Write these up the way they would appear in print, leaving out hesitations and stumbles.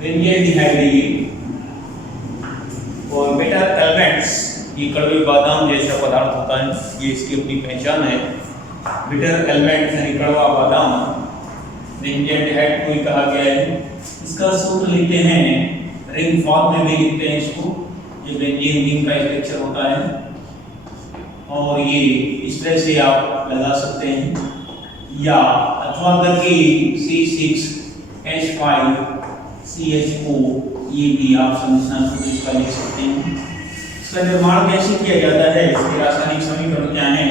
बेंजील्डिहाइड और बेटा एल्वेंट्स, ये कड़वे बादाम जैसा पदार्थ होता है, ये इसकी अपनी पहचान है। बिटर एल्वेंट्स यानी कड़वा बादाम बेंजील्डिहाइड को ही कहा गया है। इसका सूत्र लिखते हैं, रिंग फॉर्म में भी लिखते हैं इसको, ये बेंजीन रिंग का स्ट्रक्चर होता है और ये इस तरह से आप लगा सकते हैं, या अथवा करके C6H5CH4 ये भी आप संरचना सूत्र इसका लिख सकते हैं। इसका निर्माण कैसे किया जाता है, इसके रासायनिक समीकरण क्या हैं,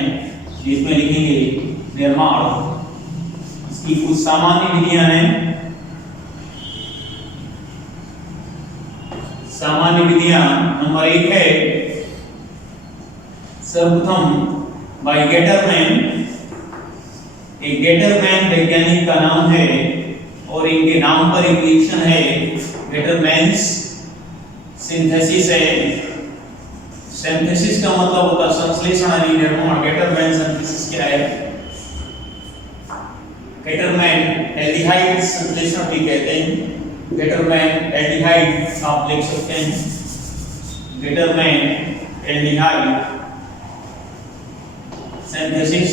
जिसमें लिखेंगे निर्माण। इसकी कुछ सामान्य विधियां हैं। सामान्य विधियां नंबर 1 है सर्वप्रथम बाय गेटरमैन। एक गेटरमैन वैज्ञानिक का नाम है और इनके नाम पर एक रिएक्शन है, गेटरमैन्स सिंथेसिस है। सिंथेसिस का मतलब होता है संश्लेषण यानी निर्माण। गेटरमैन सिंथेसिस क्या है? गेटरमैन एल्डिहाइड संश्लेषण भी कहते हैं। गेटरमैन एल्डिहाइड आप लिख सकते हैं, गेटरमैन एल्डिहाइड सिंथेसिस।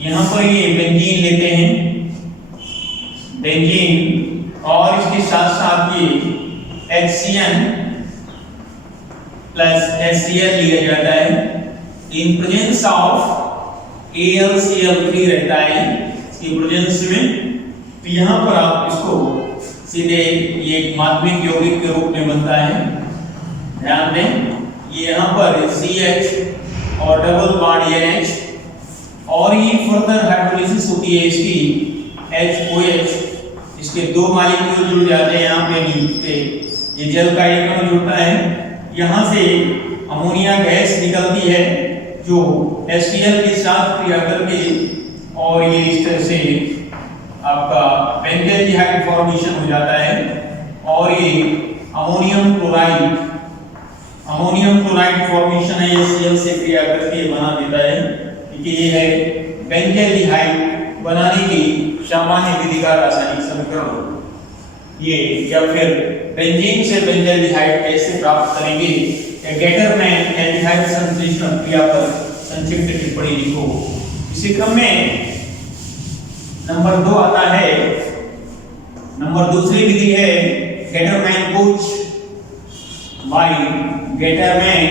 यहां पर ये बेंजीन लेते हैं, बेंजीन, और इसके साथ साथ ये HCN प्लस HCl लिया जाता है इन प्रेजेंस ऑफ AlCl3 रहता है इसकी प्रेजेंस में। तो यहाँ पर आप इसको सीधे ये एक माध्यमिक यौगिक के रूप में बनता है, ध्यान दें। ये यहाँ पर CH और डबल बॉन्ड NH, और ये फर्दर हाइड्रोलिसिस होती है इसकी HOH, इसके दो मॉलिक्यूल जुड़ जाते हैं यहाँ पे नीचे, ये जल का एक अणु जुड़ता है, यहाँ से अमोनिया गैस निकलती है जो HCl के साथ क्रिया करके, और ये इस तरह से आपका बेंजील्डिहाइड फॉर्मेशन हो जाता है। और ये अमोनियम क्लोराइड फॉर्मेशन है, HCl से क्रिया करके बना देता है। कि ये है बेंजील्डिहाइड बनाने की सामान्य विधि का रासायनिक समीकरण। ये या फिर बेंजीन से बेंजील्डिहाइड कैसे प्राप्त करेंगे, या गेटरमैन एल्डिहाइड संश्लेषण क्रिया पर संक्षिप्त टिप्पणी लिखो। इसी क्रम में नंबर 2 आता है, नंबर दूसरी विधि है गेटरमैन पूच बाय गेटरमैन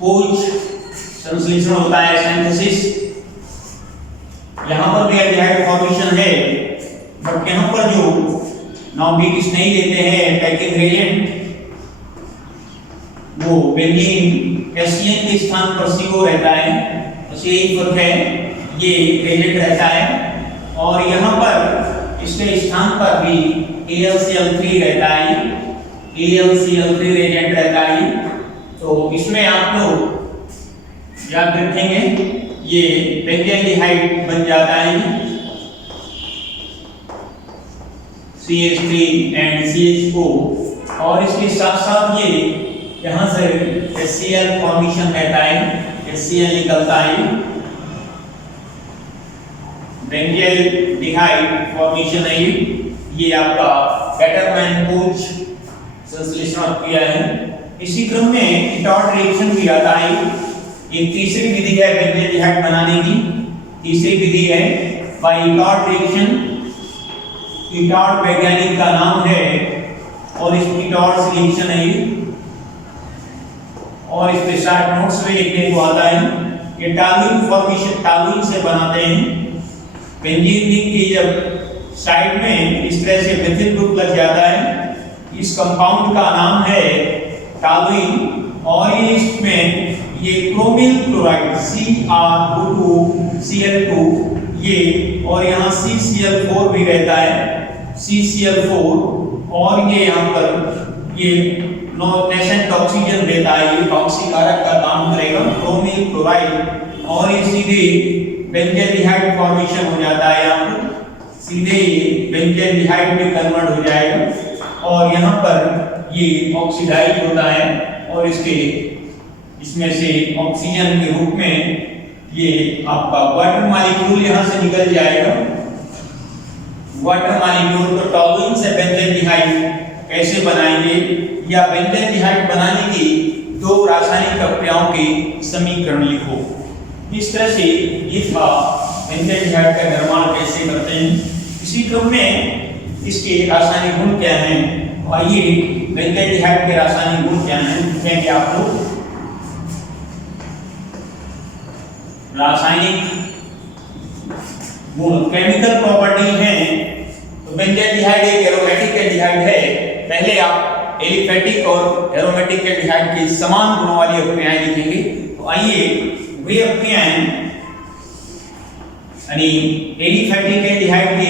पूच संश्लेषण होता है, सिंथेसिस। यहां पर भी एल्डिहाइड फॉर्मेशन है, बट यहां पर जो नाभिक नहीं लेते हैं पैकिंग रिएजेंट, वो बेंजीन HCN के स्थान पर CO रहता है, बस यही फर्क है, ये रिएजेंट रहता है। और यहाँ पर इसके स्थान पर भी AlCl3 रहता है, AlCl3 रिएजेंट रहता है। तो इसमें आप लोग याद रखेंगे, ये बेंजील्डिहाइड बन जाता है CH3 एंड CH4, और इसके साथ साथ ये यहाँ से HCl फॉर्मेशन रहता है, HCl निकलता है, बेंजील्डिहाइड फॉर्मेशन है। ये आपका गेटरमैन पूच संश्लेषण किया है। इसी क्रम में इटॉट रिएक्शन भी आता है। ये तीसरी विधि है बेंजील्डिहाइड बनाने की, तीसरी विधि है बाय इटॉट रिएक्शन। इटॉट वैज्ञानिक का नाम है और इस इटॉट रिएक्शन है, और इस पे शार्ट नोट्स में लिखने को आता है। ये टॉलुइन फॉर्मेशन, टॉलुइन से बनाते हैं। बेंजीन रिंग की जब साइड में इस तरह से मिथिल ग्रुप लग जाता है, इस कंपाउंड का नाम है टॉलुइन, और ये इसमें ये क्रोमिल क्लोराइड Cr2Cl2 ये, और यहाँ CCl4 भी रहता है, CCl4, और ये यहाँ पर ये नेसेंट ऑक्सीजन देता है, ये ऑक्सीकारक का काम करेगा क्रोमिल क्लोराइड, और ये सीधे बेंजील्डिहाइड फॉर्मेशन हो जाता है, यहाँ पर सीधे बेंजील्डिहाइड में कन्वर्ट हो जाएगा, और यहाँ पर ये ऑक्सीडाइज होता है, और इसके इसमें से ऑक्सीजन के रूप में ये आपका वाटर मॉलिक्यूल यहां से निकल जाएगा। वाटर मॉलिक्यूल को टॉलुइन से बेंज़ोल्डिहाइड कैसे बनाएंगे, या बेंज़ोल्डिहाइड बनाने की दो रासायनिक प्रक्रियाओं के समीकरण लिखो। इस तरह से ये था बेंज़ोल्डिहाइड का निर्माण कैसे करते हैं। इसी क्रम में इसके रासायनिक गुण क्या हैं, आइए बेंज़ोल्डिहाइड के रासायनिक गुण क्या हैं लिखेंगे आप लोग। रासायनिक गुण केमिकल प्रॉपर्टी है, तो बेंज़ोल्डिहाइड एक एरोमेटिक एल्डिहाइड है। पहले आप एलिफेटिक और एरोमेटिक एल्डिहाइड के समान गुणों वाली अभिक्रियाएं लिखेंगे। तो आइए वे अभिक्रियाएं यानी एलिफेटिक एल्डिहाइड के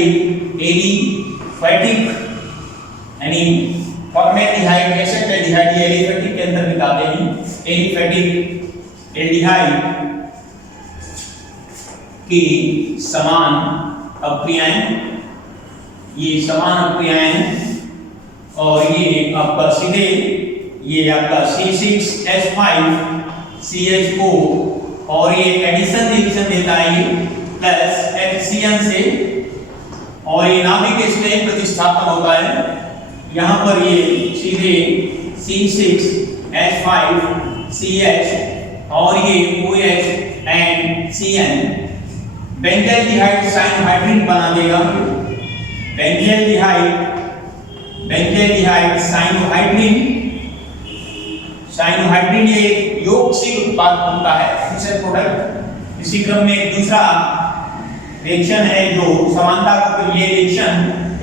एलिफेटिक यानी फॉर्मेल्डिहाइड एसिड एल्डिहाइड, ये एलिफेटिक के अंतर्गत आते हैं। एलिफेटिक एल्डिहाइड की समान अभिक्रियाएं, ये समान अभिक्रियाएं हैं और ये आपका सीधे ये आपका C6H5CHO और ये एडिशन रिएक्शन देता है प्लस HCN से, और ये नाभिक इसमें प्रतिस्थापन होता है। यहाँ पर ये सीधे C6H5CH और ये OH एंड CN बेंज़ोल्डिहाइड साइनोहाइड्रिन बना देगा। बेंज़ोल्डिहाइड साइनोहाइड्रिन ये यौगिक उत्पाद बनता है, फिशर प्रोडक्ट। इसी क्रम में एक दूसरा रिएक्शन है जो समानता को, ये रिएक्शन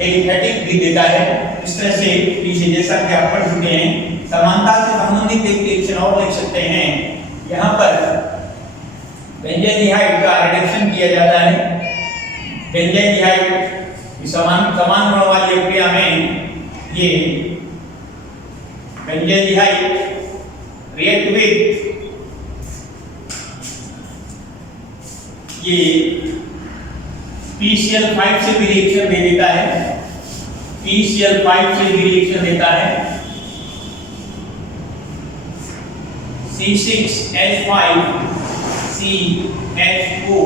एलिफेटिक भी देता है। इस तरह से पीछे जैसा कि आप पढ़ चुके हैं, समानता से संबंधित एक रिएक्शन और लिख सकते हैं। यहाँ पर बेंज़ोल्डिहाइड का रिडक्शन किया जाता है। बेंज़ोल्डिहाइड समान गुणों वाली अभिक्रिया में ये बेंज़ोल्डिहाइड रिएक्ट विद ये PCl5 से भी रिएक्शन दे देता है। PCl5 से भी रिएक्शन देता है। C6H5CHO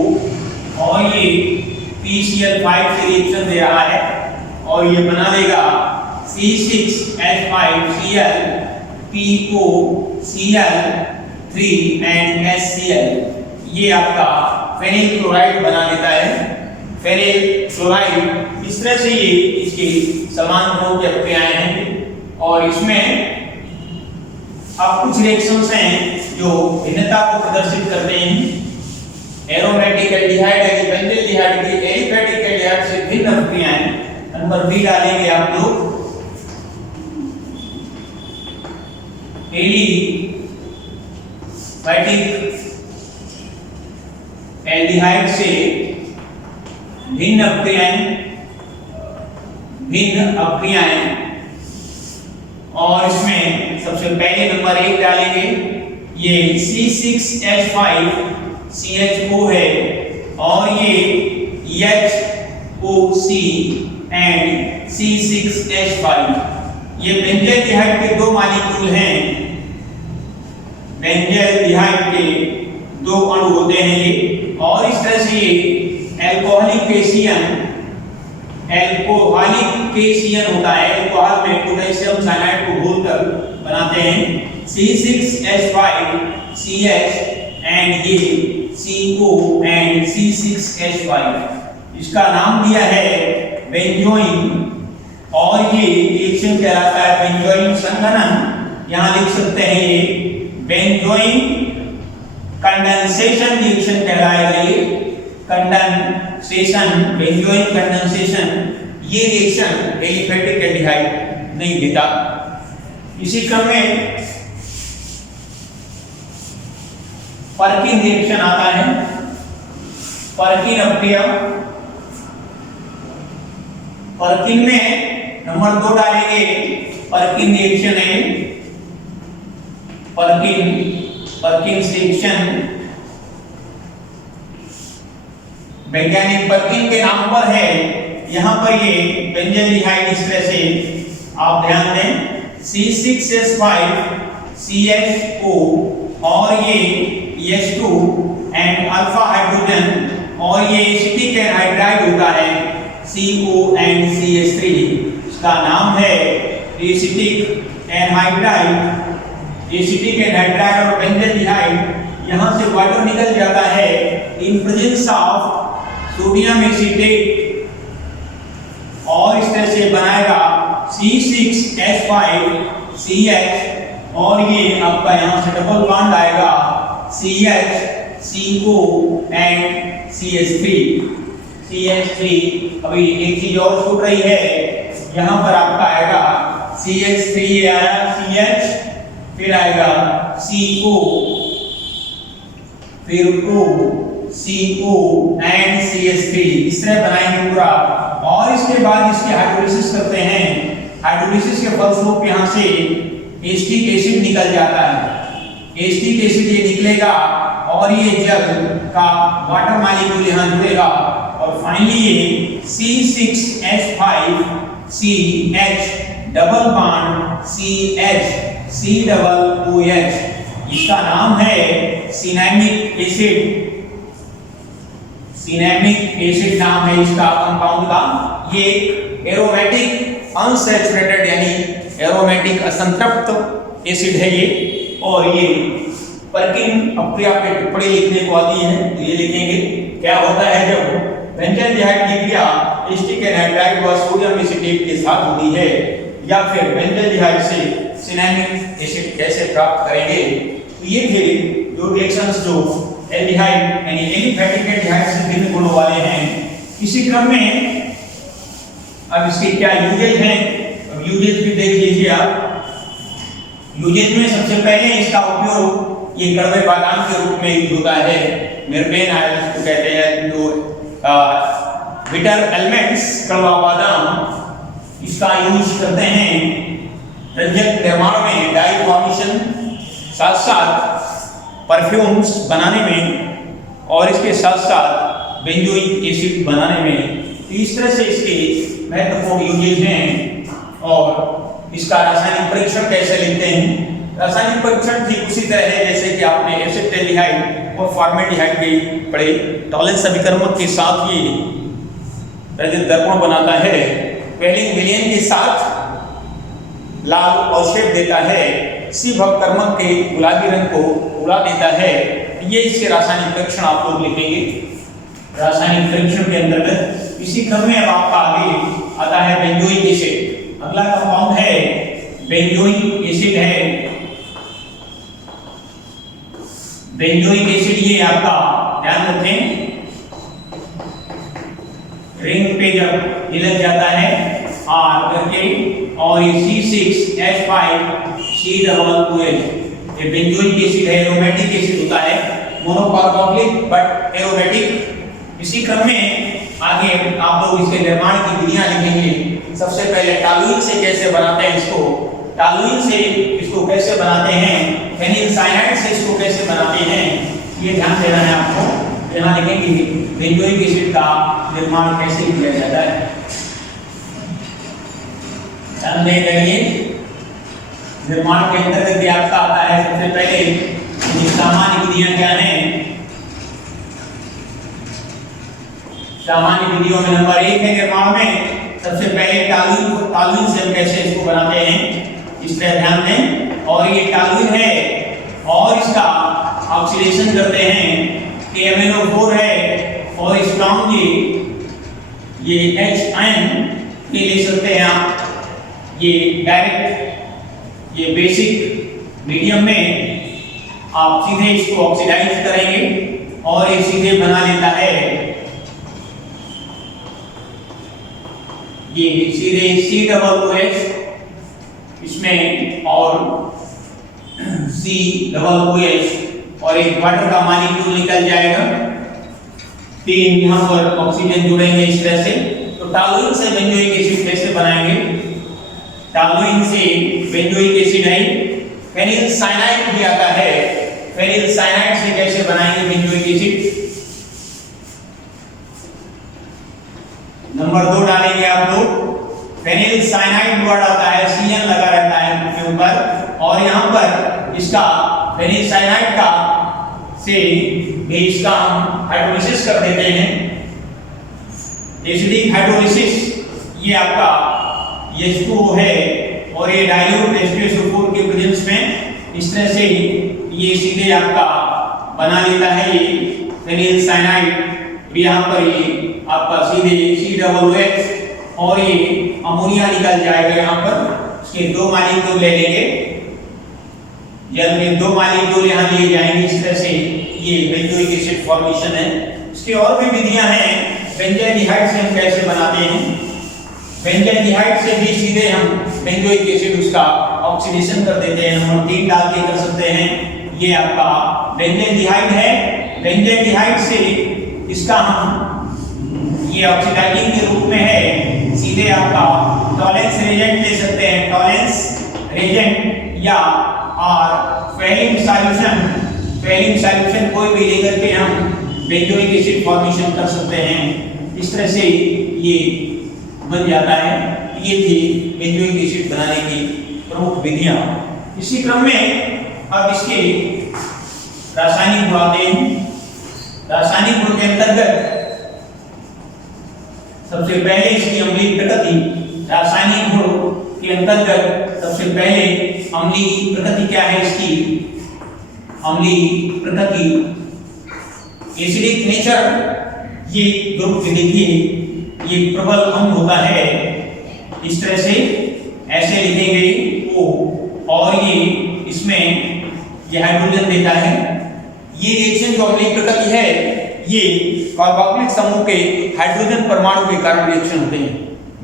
और ये PCl5 से रिएक्शन दे रहा है और ये बना देगा C6H5Cl POCl3 एंड HCl। ये आपका फेनिल क्लोराइड बना देता है। फेनिल क्लोराइड इस तरह से ये इसके समान गुणों की अभिक्रियाएं हैं। और इसमें अब कुछ रिएक्शंस हैं जो भिन्नता को प्रदर्शित करते हैं। एरोमेटिक एल्डिहाइड यानी बेंज़ोल्डिहाइड की एलिफेटिक एल्डिहाइड से भिन्न अभिक्रियाएं। नंबर बी डालेंगे आप लोग। एलिफेटिक एल्डिहाइड से भिन्न अभिक्रियाएं और इसमें सबसे पहले नंबर 1 डालेंगे। ये C6H5CHO है और ये HOC एंड C6H5, ये बेंज़ोल्डिहाइड के दो मॉलिक्यूल हैं। बेंज़ोल्डिहाइड के दो अणु होते हैं ये, और इस तरह से ये अल्कोहलिक केशियन होता है। अल्कोहल में पोटेशियम साइनाइड को घोलकर बनाते हैं C6H5CH एंड ये CO एंड C6H5। इसका नाम दिया है बेंजोइन और ये रिएक्शन कहलाता है बेंजोइन संघनन। यहाँ लिख सकते हैं ये बेंजोइन कंडेंसेशन रिएक्शन कहलाएगा। ये कंडेंसेशन, बेंजोइन कंडेंसेशन, ये रिएक्शन एलिफेटिक एल्डिहाइड नहीं देता। इसी क्रम में पर्किन रिएक्शन आता है। पर्किन अभिक्रिया, पर्किन में नंबर 2 डालेंगे। पर्किन रिएक्शन है पर्किन रिएक्शन वैज्ञानिक पर्किन के नाम पर है। यहाँ पर ये बेंज़ोल्डिहाइड इस तरह से आप ध्यान दें C6H5CHO और ये H2 एंड अल्फा हाइड्रोजन और ये एसिटिक एनहाइड्राइड होता है CO एंड CH3। इसका नाम है एसिटिक एनहाइड्राइड। एसिटिक एनहाइड्राइड और बेंजल्डिहाइड यहाँ से वाटर निकल जाता है in presence of sodium acetate और इस तरह से बनाएगा C6H5CH और ये आपका यहाँ से डबल बॉन्ड आएगा CH CO एंड CH3। अभी एक चीज और छूट रही है, यहाँ पर आपका आएगा CH3 आया CH, फिर आएगा CO, फिर O CO एंड CH3। इस तरह बनाएंगे पूरा और इसके बाद इसकी हाइड्रोलिसिस करते हैं। हाइड्रोलिसिस के फलस्वरूप यहाँ से एसिटिक एसिड निकल जाता है। एसिटिक एसिड ये निकलेगा और ये जल का वाटर मॉलिक्यूल यहाँ जुड़ेगा और फाइनली ये C6H5CH double bond CH C double OH। इसका नाम है सिनेमिक एसिड। सिनेमिक एसिड नाम है इसका कंपाउंड का। ये एरोमेटिक अनसैचुरेटेड यानी एरोमेटिक असंतृप्त एसिड है ये। और ये पर्किन अपने आप पे टिप्पणी लिखने को आती है, ये लिखेंगे क्या होता है जब बेंजल्डिहाइड की क्रिया एसिटिक एनहाइड्राइड व सोडियम एसिटेट के साथ होती है, या फिर बेंजल्डिहाइड से सिनेमिक एसिड कैसे प्राप्त करेंगे। तो ये थे जो रिएक्शंस जो एल्डिहाइड यानी एलिफैटिक एल्डिहाइड से भिन्न गुणों वाले हैं। इसी क्रम में अब इसके क्या यूजेज हैं, अब यूजेज भी देख लीजिए आप। यूजेज में सबसे पहले इसका उपयोग ये कड़वे बादाम के रूप में यूज होता है। मिर्बेन आयल को कहते हैं, जो बिटर एलिमेंट्स कड़वा बादाम, इसका यूज करते हैं रंजक निर्माण में, डाई फॉर्मेशन, साथ साथ परफ्यूम्स बनाने में और इसके साथ साथ बेंजोइक एसिड बनाने में। तो इस तरह से इसके महत्वपूर्ण यूजेज हैं। और इसका रासायनिक परीक्षण कैसे लिखते हैं। रासायनिक परीक्षण ठीक उसी तरह है जैसे कि आपने एसिटाल्डिहाइड और फॉर्मेल्डिहाइड के पढ़े। टॉलेंस अभिकर्मक के साथ ये रजत दर्पण बनाता है। वेलिंग विलयन के साथ लाल अवशेप देता है। सी भवकर्मक के गुलाबी रंग को उड़ा देता है। ये इसके रासायनिक परीक्षण आप लोग लिखेंगे रासायनिक परीक्षण के अंतर्गत। इसी क्रम में अब आपका आगे आता है बेंजोइक एसिड। अगला कंपाउंड है बेंजोइक एसिड है। बेंजोइक एसिड ये आपका ध्यान रखें, रिंग पे जब हिलक जाता है R करके और ये C6H5C डबल OH, ये बेंजोइक एसिड है, एरोमेटिक एसिड होता है, मोनोकार्बोक्सिलिक बट एरोमेटिक। इसी क्रम में आगे आप लोग इसके निर्माण की विधियां लिखेंगे। सबसे पहले टॉलुइन से कैसे बनाते हैं इसको, टॉलुइन से इसको कैसे बनाते हैं, फेनिल साइनाइड से इसको कैसे बनाते हैं, ये ध्यान देना है आपको। यहाँ लिखेंगे बेंजोइक एसिड का निर्माण कैसे किया जाता है। ध्यान देंगे निर्माण के अंतर्गत आपका आता है सबसे पहले सामान्य विधियां क्या हैं। सामान्य विधियों में नंबर 1 है निर्माण में सबसे पहले टॉलुइन से हम कैसे इसको बनाते हैं, इस तरह ध्यान दें। और ये टॉलुइन है और इसका ऑक्सीडेशन करते हैं, KMnO4 है और स्ट्रांगली ये H आयन के ले सकते हैं आप। ये डायरेक्ट ये बेसिक मीडियम में आप सीधे इसको ऑक्सीडाइज करेंगे और ये सीधे बना लेता है ये सीधे C डबल OH इसमें और C डबल OH और एक वाटर का मॉलिक्यूल निकल जाएगा। 3 यहाँ पर ऑक्सीजन जुड़ेंगे इस तरह से। तो टॉलुइन से बेंजोइक एसिड कैसे बनाएंगे, टॉलुइन से बेंजोइक एसिड है। फेनिल साइनाइड भी आता है, फेनिल साइनाइड से कैसे बनाएंगे बेंजोइक एसिड। नंबर 2 डालेंगे आप लोग, फेनिल साइनाइड वर्ड आता है, CN लगा रहता है के ऊपर और यहाँ पर इसका फेनिल साइनाइड का से इसका हम हाइड्रोलिसिस कर देते हैं। एसिडिक हाइड्रोलिसिस, ये आपका H2O है और ये डाइल्यूट H2SO4 के प्रेजेंस में इस तरह से ये सीधे आपका बना लेता है ये फेनिल साइनाइड। यहाँ पर ये आपका सीधे COOH और ये अमोनिया निकल जाएगा। यहाँ पर इसके 2 मॉलिक्यूल ले लेंगे, जल में 2 मॉलिक्यूल यहाँ लिए जाएंगे। इस तरह से ये बेंजोइक एसिड फॉर्मेशन है। इसकी और भी विधियां हैं। बेंजाइनडिहाइड से हम कैसे बनाते हैं, बेंजाइनडिहाइड से भी सीधे हम बेंजोइक एसिड उसका ऑक्सीडेशन कर देते हैं। नंबर 3 डाल के कर सकते हैं। ये आपका बेंजाइनडिहाइड है। बेंजाइनडिहाइड से इसका हम ये ऑक्सीडाइजिंग के रूप में है, सीधे आपका टॉलेंस रिएजेंट ले सकते हैं। टॉलेंस रिएजेंट या और फेलिंग सॉल्यूशन कोई भी लेकर के हम बेंजोइक एसिड फॉर्मेशन कर सकते हैं। इस तरह से ये बन जाता है। ये थी बेंजोइक एसिड बनाने की प्रमुख विधियां। इसी क्रम में अब इसके रासायनिक गुण आते हैं। रासायनिक गुण के अंतर्गत सबसे पहले इसकी अम्लीय प्रकृति। रासायनिक गुण के अंतर्गत सबसे पहले अम्लीय प्रकृति क्या है इसकी, अम्लीय प्रकृति एसिडिक नेचर। ये ग्रुप देखिए, ये प्रबल अम्ल होता है। इस तरह से ऐसे लिखेंगे O और ये इसमें ये हाइड्रोजन देता है। ये रिएक्शन जो अम्लीय प्रकृति है ये कार्बोक्सिलिक समूह के हाइड्रोजन परमाणु के कारण रिएक्शन होते हैं।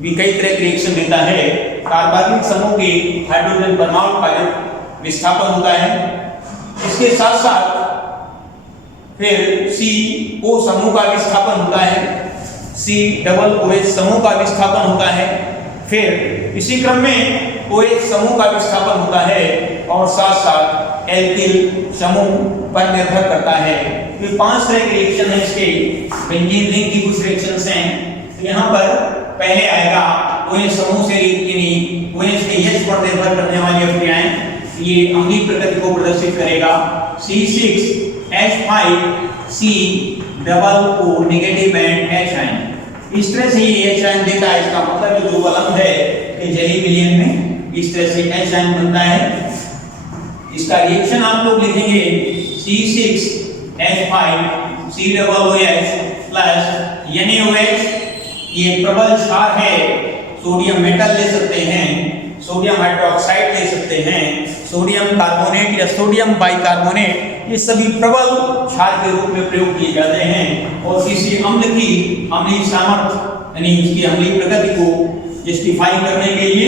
भी कई तरह के रिएक्शन देता है। कार्बोक्सिलिक समूह के हाइड्रोजन परमाणु का जब विस्थापन होता है, इसके साथ साथ फिर CO समूह का विस्थापन होता है, COOH समूह का विस्थापन होता है। फिर इसी क्रम में OH समूह का विस्थापन होता है और साथ साथ एल्किल समूह पर निर्भर करता है। ये 5 तरह के रिएक्शन है। इसके बेंजीन रिंग की कुछ रिएक्शंस हैं। तो यहाँ पर पहले आएगा OH समूह से यानी OH के H पर निर्भर करने वाली अभिक्रियाएं। ये अम्लीय प्रकृति को प्रदर्शित करेगा। C6H5COO negative and H ion. इस तरह से ये H आयन देता है। इसका मतलब जो अम्ल है कि जली विलयन में इस तरह से H आयन बनता है। इसका रिएक्शन आप लोग लिखेंगे C6H5COOH प्लस NaOH। ये प्रबल क्षार है। सोडियम मेटल ले सकते हैं, सोडियम हाइड्रोक्साइड ले सकते हैं, सोडियम कार्बोनेट या सोडियम बाइकार्बोनेट, ये सभी प्रबल क्षार के रूप में प्रयोग किए जाते हैं। और किसी अम्ल की अम्लीय सामर्थ्य यानी उसकी अम्लीय प्रकृति को जस्टिफाई करने के लिए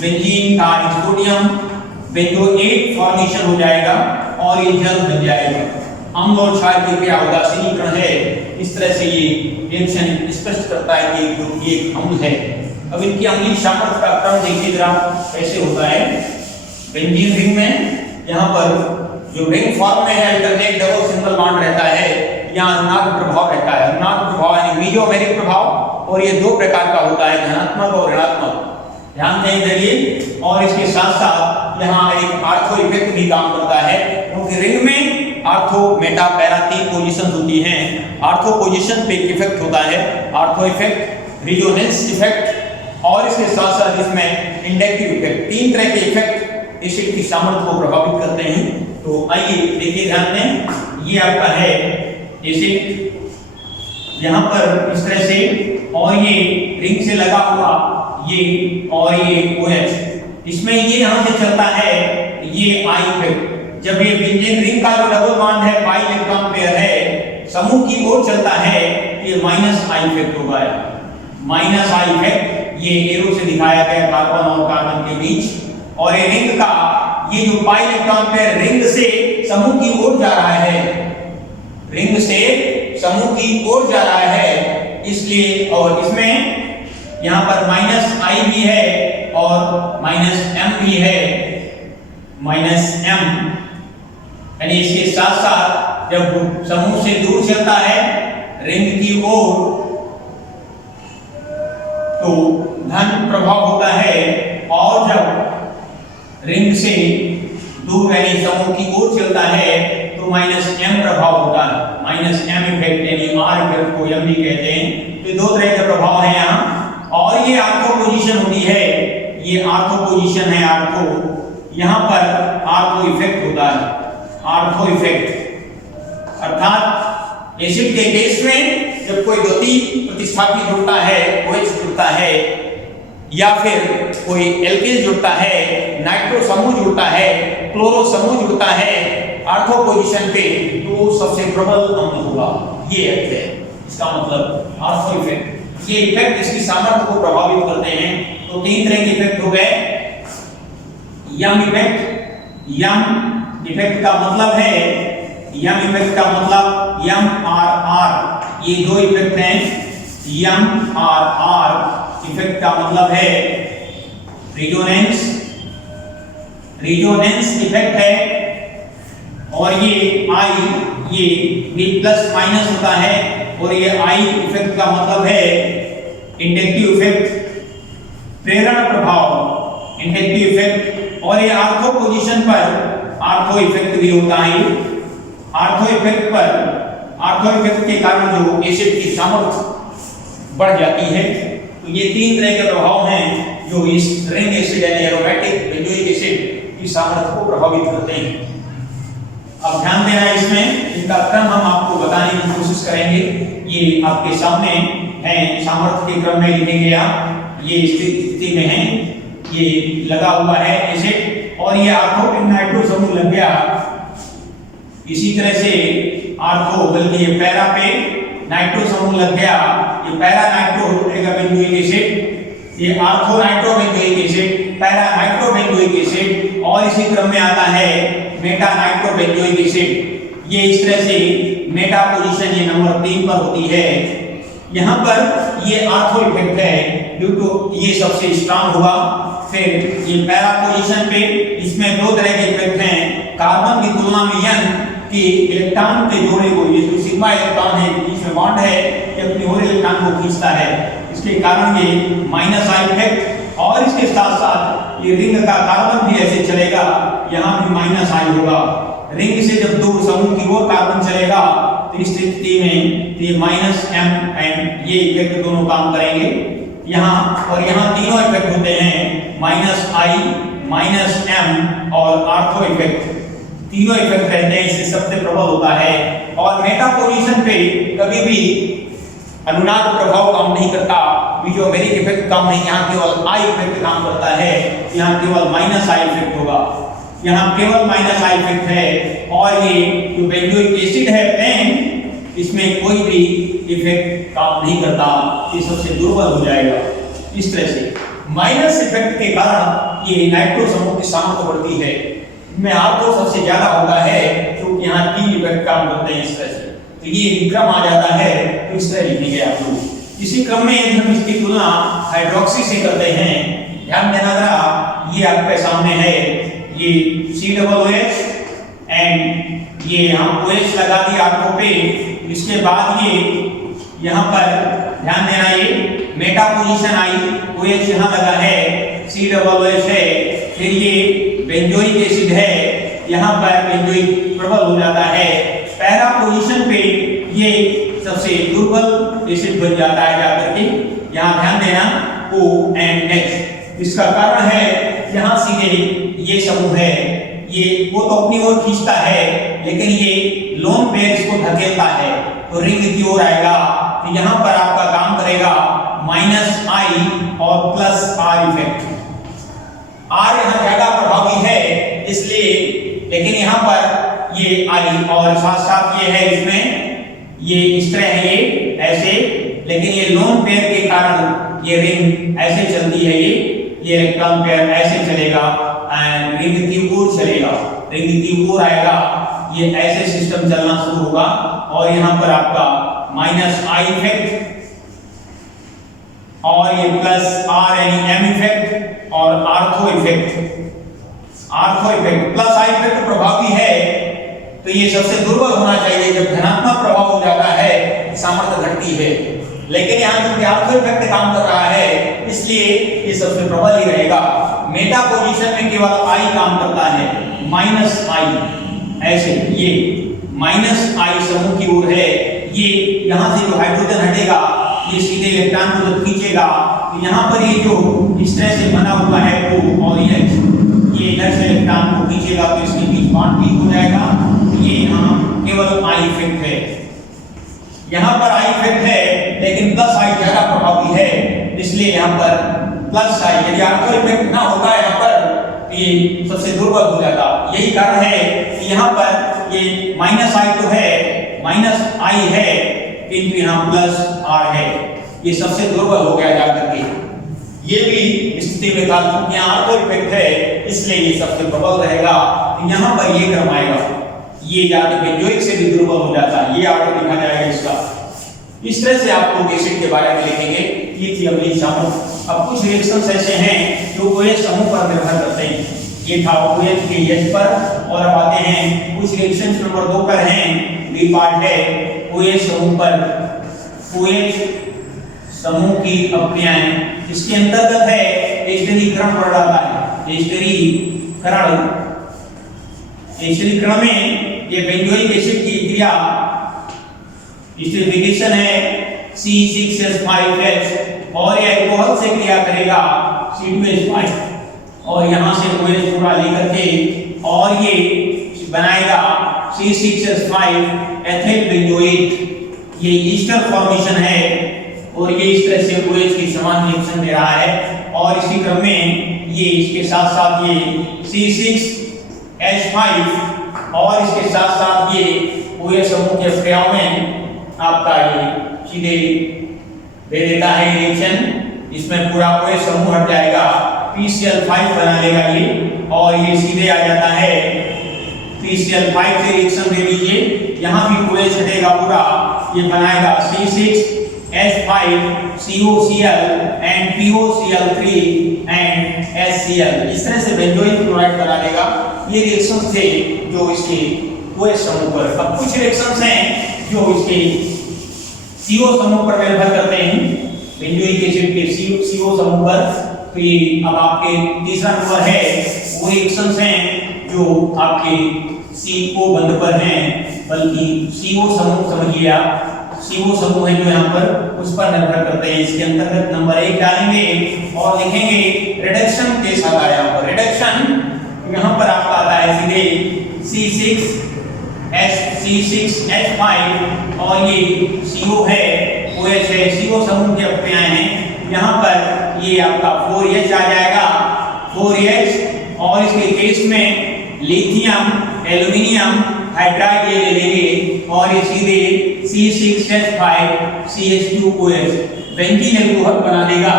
बेंजीन का सोडियम बेंजोएट फॉर्मेशन हो जाएगा और ये जल बन जाएगा। अम्ल और क्षार की क्रिया उदासीनीकरण है। इस तरह से ये रिएक्शन स्पष्ट करता है कि ये अम्ल है। अब इनकी अम्लीय सामर्थ्य का क्रम देखिए जरा कैसे होता है। बेंजीन रिंग में यहाँ पर जो रिंग फॉर्म में है अल्टरनेट डबल सिंगल बॉन्ड रहता है, यहाँ ऋणात्मक प्रभाव रहता है। ऋणात्मक प्रभाव यानी मेसोमेरिक प्रभाव, और ये 2 प्रकार का होता है, धनात्मक और ऋणात्मक। ध्यान दें इधर। और इसके साथ साथ यहाँ एक आर्थो इफेक्ट भी काम करता है, क्योंकि रिंग में आर्थो मेटा पैरा 3 पोजीशन होती हैं। आर्थो पोजीशन पे इफेक्ट होता है, आर्थो इफेक्ट, रिजोनेंस इफेक्ट और इसके साथ साथ इसमें इंडक्टिव इफेक्ट। 3 तरह के इफेक्ट एसिड की सामर्थ्य को प्रभावित करते हैं। तो आइए देखिए, ध्यान दें। ये आपका है एसिड यहाँ पर इस तरह से, और ये रिंग से लगा हुआ ये और ये OH, इसमें ये यहाँ से चलता है ये I इफेक्ट। जब ये बेंजीन रिंग का जो डबल बॉन्ड है पाई इलेक्ट्रॉन पेयर है समूह की ओर चलता है, ये -I इफेक्ट होगा। -I इफेक्ट ये एरो से दिखाया गया कार्बन और कार्बन के बीच। और ये रिंग का ये जो पाई इलेक्ट्रॉन पेयर रिंग से समूह की ओर जा रहा है, रिंग से समूह की ओर जा रहा है, इसलिए और इसमें यहाँ पर -I भी है और -M भी है। -M यानी इसके साथ साथ जब समूह से दूर चलता है रिंग की ओर तो धन प्रभाव होता है, और जब रिंग से दूर यानी समूह की ओर चलता है तो माइनस एम प्रभाव होता है, माइनस एम इफेक्ट यानी आर इफेक्ट को एम भी कहते हैं। तो दो तरह के प्रभाव हैं यहाँ, और ये आर्थो पोजीशन होती है, ये आर्थो पोजीशन है आर्थो, यहाँ पर आर्थो इफेक्ट होता है, आर्थो इफेक्ट। अर्थात एसिड के केस में जब कोई द्वितीय प्रतिस्थापी जुड़ता है, OH जुड़ता है, या फिर कोई एल्केन जुड़ता है, नाइट्रो समूह जुड़ता है, क्लोरो समूह जुड़ता है आर्थो पोजीशन पे, तो सबसे प्रबल अम्ल होगा। ये अर्थ है इसका मतलब आर्थो इफेक्ट। ये इफेक्ट इसकी सामर्थ्य को प्रभावित करते हैं। तो तीन तरह के इफेक्ट हो गए। यम इफेक्ट, यम इफेक्ट का मतलब है, यम इफेक्ट का मतलब यम आर आर, ये दो इफेक्ट हैं। यम आर आर इफेक्ट का मतलब है रिजोनेंस, रिजोनेंस इफेक्ट है, और ये आई, ये भी प्लस माइनस होता है, और ये आई इफेक्ट का मतलब है इंडक्टिव इफेक्ट, प्रेरण प्रभाव, इंडक्टिव इफेक्ट। और ये आर्थो पोजीशन पर आर्थो इफेक्ट भी होता है। आर्थो इफेक्ट पर, आर्थो इफेक्ट के कारण जो एसिड की सामर्थ्य बढ़ जाती है। तो ये तीन तरह के प्रभाव हैं जो इस रिंग एसिड यानी एरोमेटिक बेंजोइक एसिड की सामर्थ्य को प्रभावित करते हैं। अब ध्यान देना है इसमें, इनका क्रम हम आपको बताने की कोशिश करेंगे। ये आपके सामने है, सामर्थ्य के क्रम में लिखेंगे आप, ये स्थिति में है, ये लगा हुआ है एसिड, और ये आर्थो पे नाइट्रो समूह लग गया। इसी तरह से आर्थो, बल्कि ये पैरा पे नाइट्रो समूह लग गया, ये पैरा नाइट्रो रहेगा बेंजोइक एसिड, ये ortho nitro benzoic acid, para nitro benzoic acid, और इसी क्रम में आता है मेटा नाइट्रो बेंजोइक एसिड। ये इस तरह से मेटा पोजीशन ये नंबर 3 पर होती है। यहाँ पर ये आर्थो इफेक्ट है, ड्यू टू ये सबसे स्ट्रांग होगा। फिर ये पैरा पोजीशन पे, इसमें दो तरह के इफेक्ट हैं। कार्बन की तुलना में यन कि इलेक्ट्रॉन के जोड़े को, ये जो सिग्मा इलेक्ट्रॉन है बीच में बॉन्ड है, ये अपनी और इलेक्ट्रॉन को खींचता है, इसके कारण ये माइनस आई इफेक्ट। और इसके साथ साथ ये रिंग का कार्बन भी ऐसे चलेगा, यहाँ भी माइनस आई होगा। रिंग से जब दूर समूह की ओर कार्बन चलेगा तो इस स्थिति में ये माइनस एम एंड ये इफेक्ट दोनों काम करेंगे यहाँ, और यहाँ तीनों इफेक्ट होते हैं, माइनस आई, माइनस एम और आर्थो इफेक्ट, तीनों इफेक्ट रहते हैं, इससे सबसे प्रबल होता है। और मेटा पोजीशन पे कभी भी अनुनाद प्रभाव काम नहीं करता, बीजोमेरिक इफेक्ट काम नहीं, यहाँ केवल आई इफेक्ट काम करता है, यहाँ केवल माइनस आई इफेक्ट होगा, यहाँ केवल माइनस आई इफेक्ट है। और ये जो बेंजोइक एसिड है प्लेन, इसमें कोई भी इफेक्ट काम नहीं करता, ये सबसे दुर्बल हो जाएगा। इस तरह से माइनस इफेक्ट के कारण ये नाइट्रो समूह की सामर्थ्य बढ़ती है, में आर्थो सबसे ज्यादा होता है, क्योंकि यहाँ तीन इफेक्ट काम करते हैं इस तरह से। तो ये क्रम आ जाता है, तो इस तरह लिखेंगे आप लोग। इसी क्रम में यदि हम इसकी तुलना हाइड्रोक्सी से करते हैं, ध्यान देना जरा, ये आपके सामने है, ये COOH एंड ये हम OH लगा दिया आर्थो पे। इसके बाद ये यहाँ पर ध्यान देना, ये मेटा पोजीशन आई, OH यहाँ लगा है, COOH है, फिर ये बेंजोइक एसिड है, यहाँ पर बेंजोइक प्रबल हो जाता है। पैरा पोजीशन पे ये सबसे दुर्बल एसिड बन जाता है जाकर के, यहाँ ध्यान देना ONH। इसका कारण है यहाँ सीधे ये समूह है, ये वो तो अपनी ओर खींचता है, लेकिन ये लोन पेयर इसको धकेलता है, तो रिंग की ओर आएगा। तो यहाँ पर आपका काम करेगा माइनस आई और प्लस आर इफेक्ट। आर यहाँ ज्यादा प्रभावी है इसलिए, लेकिन यहाँ पर ये आई और साथ साथ ये है, इसमें ये इस तरह है, ये ऐसे, लेकिन ये लोन पेयर के कारण ये रिंग ऐसे चलती है, ये इलेक्ट्रॉन पेयर ऐसे चलेगा, रिंग की ओर चलेगा, रिंग की ओर आएगा, ये ऐसे सिस्टम चलना शुरू होगा। और यहाँ पर आपका माइनस आई इफेक्ट और ये प्लस आर यानी एम इफेक्ट और ortho effect. Ortho effect plus I effect प्रभावी है, तो ये सबसे दुर्बल होना चाहिए। जब धनात्मक प्रभाव हो जाता है सामर्थ्य घटती है, लेकिन यहाँ चूंकि आर्थो इफेक्ट काम कर रहा है इसलिए ये सबसे प्रबल ही रहेगा। मेटा पोजीशन में केवल आई काम करता है, माइनस आई, ऐसे ये माइनस आई समूह की ओर है। ये यहाँ से जो हाइड्रोजन हटेगा ये सीधे इलेक्ट्रॉन को जब खींचेगा तो यहाँ पर ये जो इस तरह से बना हुआ है वो और ये इधर से इलेक्ट्रॉन को खींचेगा तो इसके बीच बॉन्ड ठीक हो जाएगा। ये यहाँ केवल आई इफेक्ट है, यहाँ पर आई इफेक्ट है लेकिन प्लस आई ज्यादा प्रभावी है, इसलिए यहाँ पर प्लस आई। यदि आर्थो इफेक्ट ना होता है यहाँ पर ये सबसे दुर्बल हो जाता। यही कारण है कि यहाँ पर ये माइनस आई तो है, माइनस आई है किंतु यहाँ प्लस आर है, ये सबसे दुर्बल हो गया जाकर के। ये भी स्थिति में था क्योंकि यहाँ आर्थो इफेक्ट है इसलिए ये सबसे प्रबल रहेगा। यहाँ पर ये क्रम आएगा, ये जाके बेंजोइक से भी दुर्बल हो जाता है, ये आगे लिखा जाएगा इसका। इस तरह से आप लोग एसिड के बारे में लिखेंगे। ये थी अगली समूह। अब कुछ रिएक्शंस ऐसे हैं जो OH समूह पर निर्भर करते हैं। ये था OH के H पर। और अब आते हैं कुछ रिएक्शंस नंबर 2 पर हैं, बी पार्ट है OH समूह पर। OH समूह की अपक्रियाएं इसके अंतर्गत है एस्टरीकरण पड़ जाता है। एस्टरीकरण में ये बेंजोइक एसिड की क्रिया एस्टरीफिकेशन है C6H5 और ये अल्कोहल से क्रिया करेगा C2H5 और यहाँ से OH पूरा लेकर के और ये बनाएगा C6H5 एथिल बेंजोएट। ये ईस्टर फॉर्मेशन है और ये इस तरह से OH की समान रिएक्शन दे रहा है और इसी क्रम में ये इसके साथ साथ ये C6H5 और इसके साथ साथ ये OH समूह के क्रियाओं में आपका ये सीधे दे देता है रिएक्शन। इसमें पूरा OH समूह हट जाएगा, PCl5 बना लेगा ये और ये सीधे आ जाता है PCl5 से रिएक्शन दे दीजिए, यहाँ भी OH हटेगा पूरा, ये बनाएगा C6H5 COCl and POCl3 and HCl। इस तरह से बेंजोइक क्लोराइड बना देगा। ये रिएक्शंस थे जो इसके OH समूह पर। अब कुछ रिएक्शंस हैं जो इसके CO समूह पर निर्भर करते हैं, बेंजोइक एसिड के CO समूह पर। तो ये अब आपके तीसरा नंबर है वो रिएक्शंस हैं जो आपके CO बंध पर हैं, बल्कि CO समूह समझिए आप, CO समूह है जो यहाँ पर उस पर निर्भर करते हैं। इसके अंतर्गत नंबर 1 डालेंगे और लिखेंगे रिडक्शन के साथ आया यहाँ पर रिडक्शन। यहाँ पर आपका आता है सीधे C6H5 और ये CO है OH है, CO समूह की अपक्रियाएं हैं। यहाँ पर ये आपका 4H आ जाएगा, 4H और इसके केस में लिथियम एल्यूमिनियम हाइड्राइड ये ले लेंगे और ये सीधे C6H5 CH2OH बेंजीन एल्कोहल बना देगा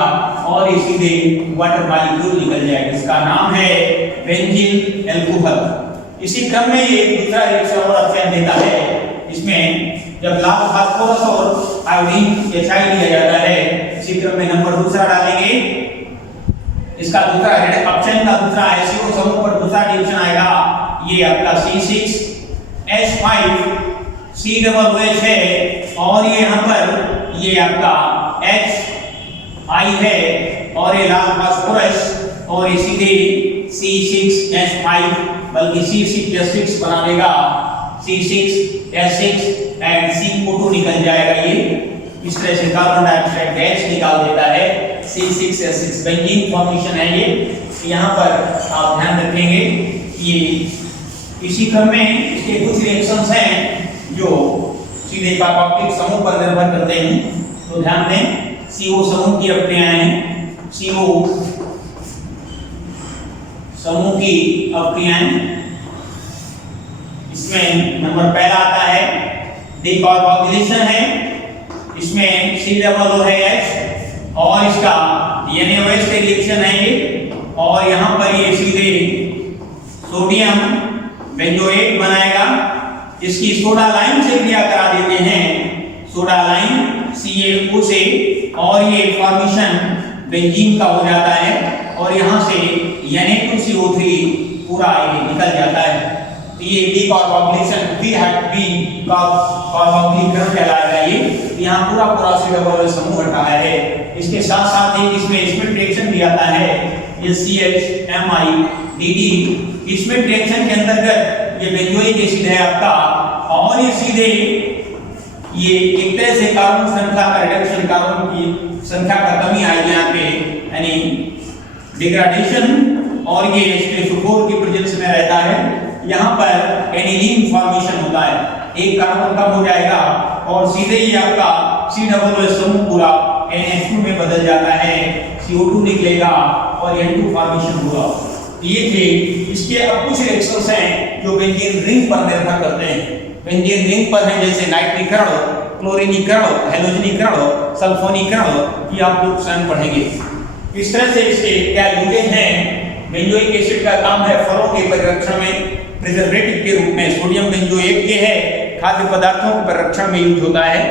और ये सीधे वाटर मॉलिक्यूल निकल जाएगा। इसका नाम है बेंजीन एल्कोहल। इसी क्रम में ये दूसरा रिएक्शन और अध्ययन देता है। इसमें जब लाल फास्फोरस और आयोडीन HI लिया जाता है, इसी क्रम में नंबर 2 डालेंगे। इसका दूसरा ऑप्शन का दूसरा CO समूह पर दूसरा रिएक्शन आएगा, ये आपका C6H5 COOH है और ये यहाँ पर ये आपका HI है और ये लाल फास्फोरस और ये सीधे C6H5 बल्कि C6H6 बना देगा, C6H6 एंड CO2 निकल जाएगा। ये इस तरह से कार्बन डाइऑक्साइड गैस निकाल देता है। C6H6 बेंजीन फॉर्मेशन है ये। यहाँ पर आप ध्यान रखेंगे ये इसी क्रम में इसके कुछ रिएक्शंस हैं जो सीधे कार्बोक्सिलिक समूह पर निर्भर करते हैं। तो ध्यान दें CO समूह की अपक्रियाएं हैं, CO समूह की अपक्रियाएं। इसमें नंबर पहला आता है डिकार्बोक्सिलेशन है, इसमें COOH और इसका NaOH से रिएक्शन है ये और यहाँ पर ये सीधे सोडियम बेंजोएट बनाएगा। इसकी सोडा लाइम से क्रिया करा देते हैं, सोडा लाइम CaO से और ये फॉर्मेशन बेंजीन का हो जाता है और यहाँ से Na2CO3 पूरा ये निकल जाता है। ये डीकार्बोक्सिलेशन कार्बोक्सीकरण कहलाएगा। ये यहाँ पूरा C समूह हटाया है। इसके साथ साथ ही इसमें रिएक्शन भी आता है, ये CHMI-DD। इसमें रिएक्शन के अंतर्गत ये बेंजोइक एसिड है आपका, और ये सीधे ये एक तरह से कार्बन श्रृंखला का रिडक्शन, कार्बन की संख्या का कमी आएगी यहाँ पे, यानी डिग्रेडेशन, और ये H2SO4 की प्रेजेंस में रहता है। यहाँ पर एनिलीन फॉर्मेशन होता है, एक कार्बन कम हो जाएगा और सीधे ही आपका COOH समूह पूरा NH2 में बदल जाता है, CO2 निकलेगा और N2 फॉर्मेशन होगा। ये थे इसके। अब कुछ रिएक्शंस हैं जो बेंजीन रिंग पर निर्भर करते हैं। बेंजीन रिंग पर है जैसे नाइट्रीकरण, क्लोरीनीकरण, हैलोजनीकरण, सल्फोनीकरण, ये आप लोग स्वयं पढ़ेंगे। इस तरह से इसके क्या यूजेज हैं। बेंजोइक एसिड का काम है फलों के परिरक्षण में, प्रिजर्वेटिव के रूप में। सोडियम बेंजोएट ये है, खाद्य पदार्थों के परिरक्षण में यूज होता है।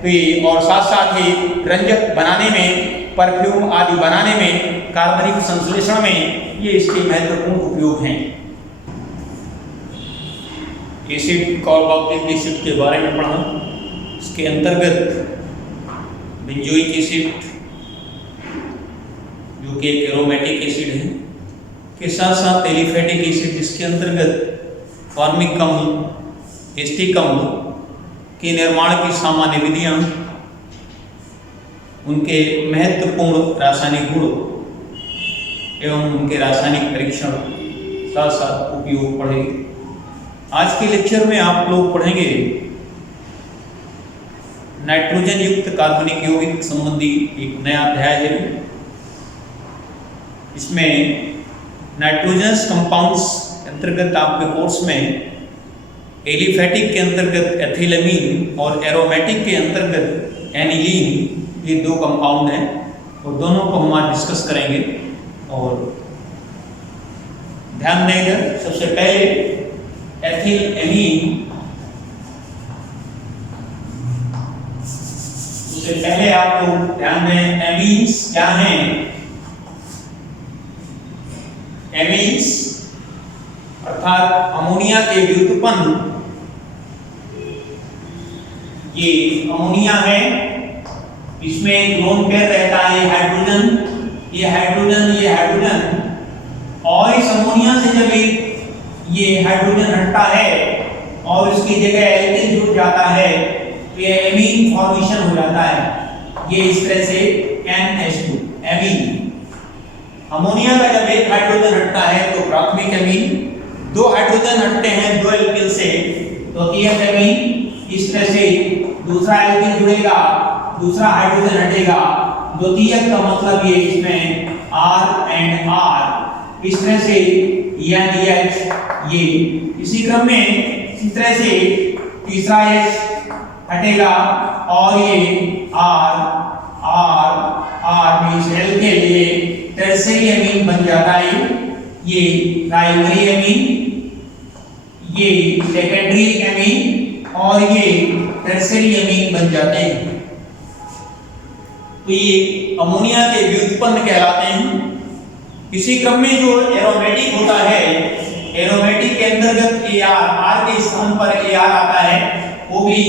तो ये और साथ साथ ही रंजक बनाने में, परफ्यूम आदि बनाने में, कार्बनिक संश्लेषण में ये इसके महत्वपूर्ण उपयोग हैं। एसिड, कार्बोक्सिलिक एसिड के बारे में पढ़ा। इसके अंतर्गत बेंजोइक एसिड जो कि एक एरोमेटिक एसिड है, के साथ साथ एलिफेटिक एसिड जिसके अंतर्गत फॉर्मिक अम्ल, एस्टिक अम्ल के निर्माण की सामान्य विधियां, उनके महत्वपूर्ण रासायनिक गुण एवं उनके रासायनिक परीक्षण साथ साथ उपयोग पढ़ेंगे। आज के लेक्चर में आप लोग पढ़ेंगे नाइट्रोजन युक्त कार्बनिक यौगिक संबंधी एक नया अध्याय है। इसमें नाइट्रोजनस कंपाउंड्स के अंतर्गत आपके कोर्स में एलिफेटिक के अंतर्गत एथिलमीन और एरोमेटिक के अंतर्गत एनिलीन, ये दो कंपाउंड हैं और दोनों को हम आज डिस्कस करेंगे। और ध्यान देंगे सबसे पहले एथिलएमीन, उससे पहले आप लोग ध्यान दें एमीन्स क्या हैं। एमीन्स अर्थात अमोनिया के व्युत्पन्न, ये अमोनिया है, इसमें एक लोन पेयर रहता है हाइड्रोजन, ये हाइड्रोजन, ये हाइड्रोजन, और इस अमोनिया से जब ये हाइड्रोजन हटता है और उसकी जगह एल्किन जुड़ जाता है तो ये एमीन फॉर्मेशन हो जाता है। ये इस तरह से NH2 एमीन। अमोनिया का जब एक हाइड्रोजन हटता है तो प्राथमिक एमीन, दो हाइड्रोजन हटते हैं दो एल्किन से तो द्वितीयक एमीन। इस तरह से दूसरा एल्किन जुड़ेगा, दूसरा हाइड्रोजन हटेगा, द्वितीयक का मतलब ये इसमें R and R, इस तरह से NH, ये इसी क्रम में इस तरह से तीसरा H हटेगा और ये R मींस एल के लिए टर्शियरी एमीन बन जाता है। ये प्राइमरी एमीन, ये सेकेंडरी एमीन और ये टर्शियरी एमीन बन जाते हैं। तो ये अमोनिया के व्युत्पन्न कहलाते हैं। इसी क्रम में जो एरोमेटिक होता है, एरोमेटिक के अंतर्गत AR के स्थान पर AR आता है, वो भी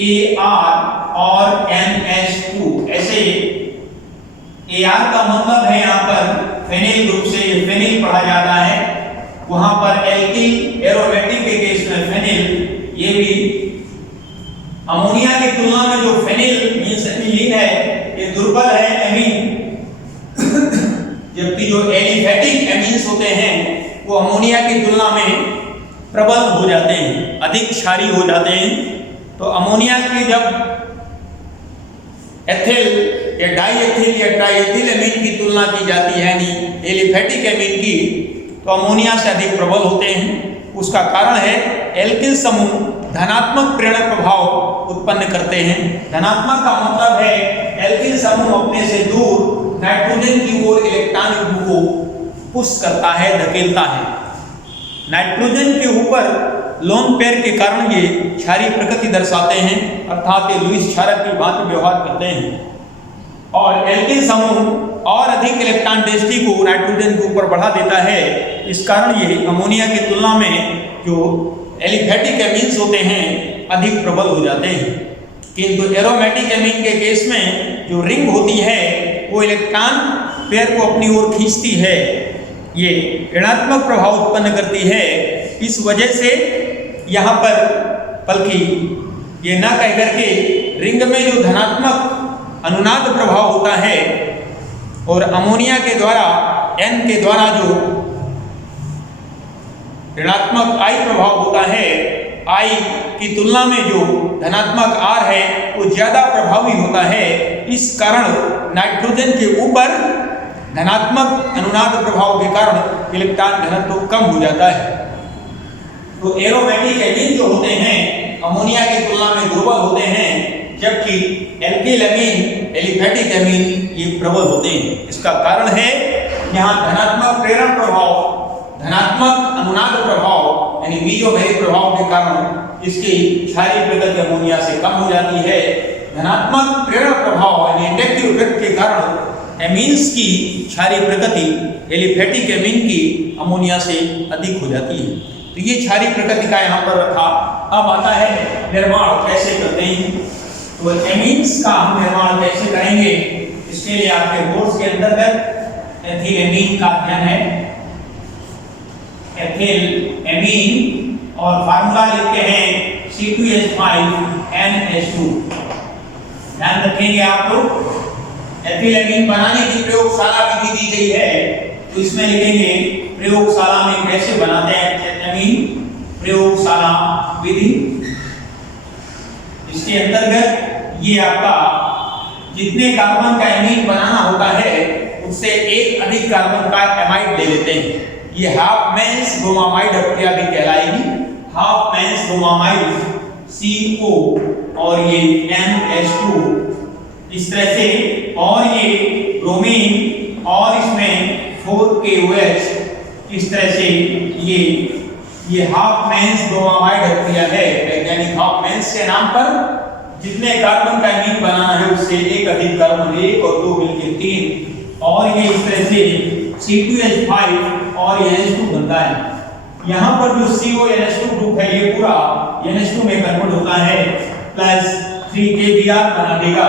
AR और NH2। ऐसे AR का मतलब है यहाँ पर फेनिल ग्रुप से, ये फेनिल पढ़ा जाता है। वहां पर एल्किल, एरोमेटिक के केस में फेनिल, ये भी अमोनिया की तुलना में जो फेनिल मींस एनिलीन है ये दुर्बल है एमीन, जबकि जो एलिफेटिक एमीन्स होते हैं वो अमोनिया की तुलना में प्रबल हो जाते हैं, अधिक क्षारीय हो जाते हैं। तो अमोनिया की जब एथिल या डाईएथिल या ट्राईएथिल एमीन की तुलना की जाती है, यानी एलिफेटिक एमीन की, तो अमोनिया से अधिक प्रबल होते हैं। उसका कारण है एल्किल समूह धनात्मक प्रेरक प्रभाव उत्पन्न करते हैं। धनात्मक का मतलब है एल्किल समूह अपने से दूर नाइट्रोजन की ओर इलेक्ट्रॉन युग्म को पुश करता है, धकेलता है। नाइट्रोजन के ऊपर लोन पेयर के कारण ये क्षारीय प्रकृति दर्शाते हैं, अर्थात ये लुईस क्षारक की भांति व्यवहार करते हैं। और एल्किल समूह और अधिक इलेक्ट्रॉन डेंसिटी को नाइट्रोजन के ऊपर बढ़ा देता है। इस कारण ये अमोनिया की तुलना में जो एलिफेटिक एमीन्स होते हैं अधिक प्रबल हो जाते हैं, किंतु एरोमेटिक एमीन के केस में जो रिंग होती है वो इलेक्ट्रॉन पेयर को अपनी ओर खींचती है, ये ऋणात्मक प्रभाव उत्पन्न करती है। इस वजह से यहाँ पर बल्कि ये ना कह करके रिंग में जो धनात्मक अनुनाद प्रभाव होता है और अमोनिया के द्वारा N के द्वारा जो ऋणात्मक I प्रभाव होता है, I की तुलना में जो धनात्मक R है वो ज्यादा प्रभावी होता है। इस कारण नाइट्रोजन के ऊपर धनात्मक अनुनाद प्रभाव के कारण इलेक्ट्रॉन घनत्व कम हो जाता है। तो एरोमेटिक एमीन जो होते हैं अमोनिया की तुलना में दुर्बल होते हैं, जबकि एल्किल एमीन एलिफेटिक एमीन ये प्रबल होते हैं। इसका कारण है यहाँ धनात्मक प्रेरण प्रभाव, धनात्मक अनुनाद प्रभाव यानी मीजोमेरिक प्रभाव के कारण इसकी क्षारीय प्रकृति अमोनिया से कम हो जाती है। धनात्मक प्रेरण प्रभाव यानी इंडक्टिव इफेक्ट के कारण एमीन्स की क्षारीय प्रकृति एलिफेटिक एमीन की अमोनिया से अधिक हो जाती है। तो ये क्षारीय प्रकृति का यहाँ पर रखा। अब आता है निर्माण कैसे करते हैं। तो एमीन्स का हम निर्माण कैसे करेंगे, इसके लिए आपके कोर्स के अंतर्गत एथिल एमीन का अध्ययन है। एथिल एमीन और फार्मूला लिखते हैं C2H5NH2। ध्यान रखेंगे आप लोग। एथिल एमीन बनाने की प्रयोगशाला विधि दी गई है, तो इसमें लिखेंगे प्रयोगशाला में कैसे बनाते हैं एमीन, प्रयोगशाला विधि। इसके अंतर्गत ये आपका जितने कार्बन का एमीन बनाना होता है उससे एक अधिक कार्बन का एमाइड ले लेते हैं। ये हाफ मेंस ब्रोमामाइड अपक्रिया भी कहलाएगी। हाफ मेंस ब्रोमामाइड CO और ये NH2 इस तरह से, और ये ब्रोमीन और इसमें 4KOH इस तरह से ये हाफ मेंस ब्रोमामाइड अपक्रिया है। वैज्ञानिक हाफ मेंस के नाम पर जितने कार्बन का एमीन बनाना है उससे एक अधिक कार्बन, 1 और 2 मिलकर 3, और ये इस तरह से C2H5 और NH2 बनता है। यहाँ पर जो CONH2 ग्रुप है ये पूरा NH2 में कन्वर्ट होता है, प्लस 3KBr बना देगा।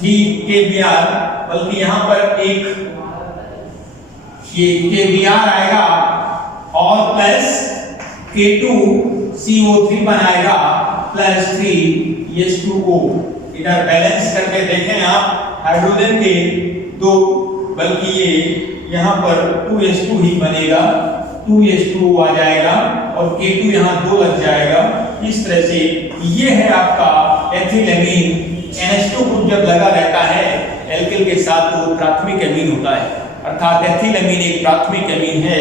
3KBr, बल्कि यहाँ पर एक ये KBr आएगा और प्लस K2CO3 बनाएगा प्लस 3H2O। इधर बैलेंस करके देखें आप, हाइड्रोजन के दो, बल्कि ये यहाँ पर 2H2 ही बनेगा, 2H2O आ जाएगा और K2 यहाँ 2 लग जाएगा। इस तरह से ये है आपका एथिल एमीन। NH2 ग्रुप जब लगा रहता है एल्किल के साथ तो प्राथमिक एमीन होता है, अर्थात एथिल एमीन एक प्राथमिक एमीन है।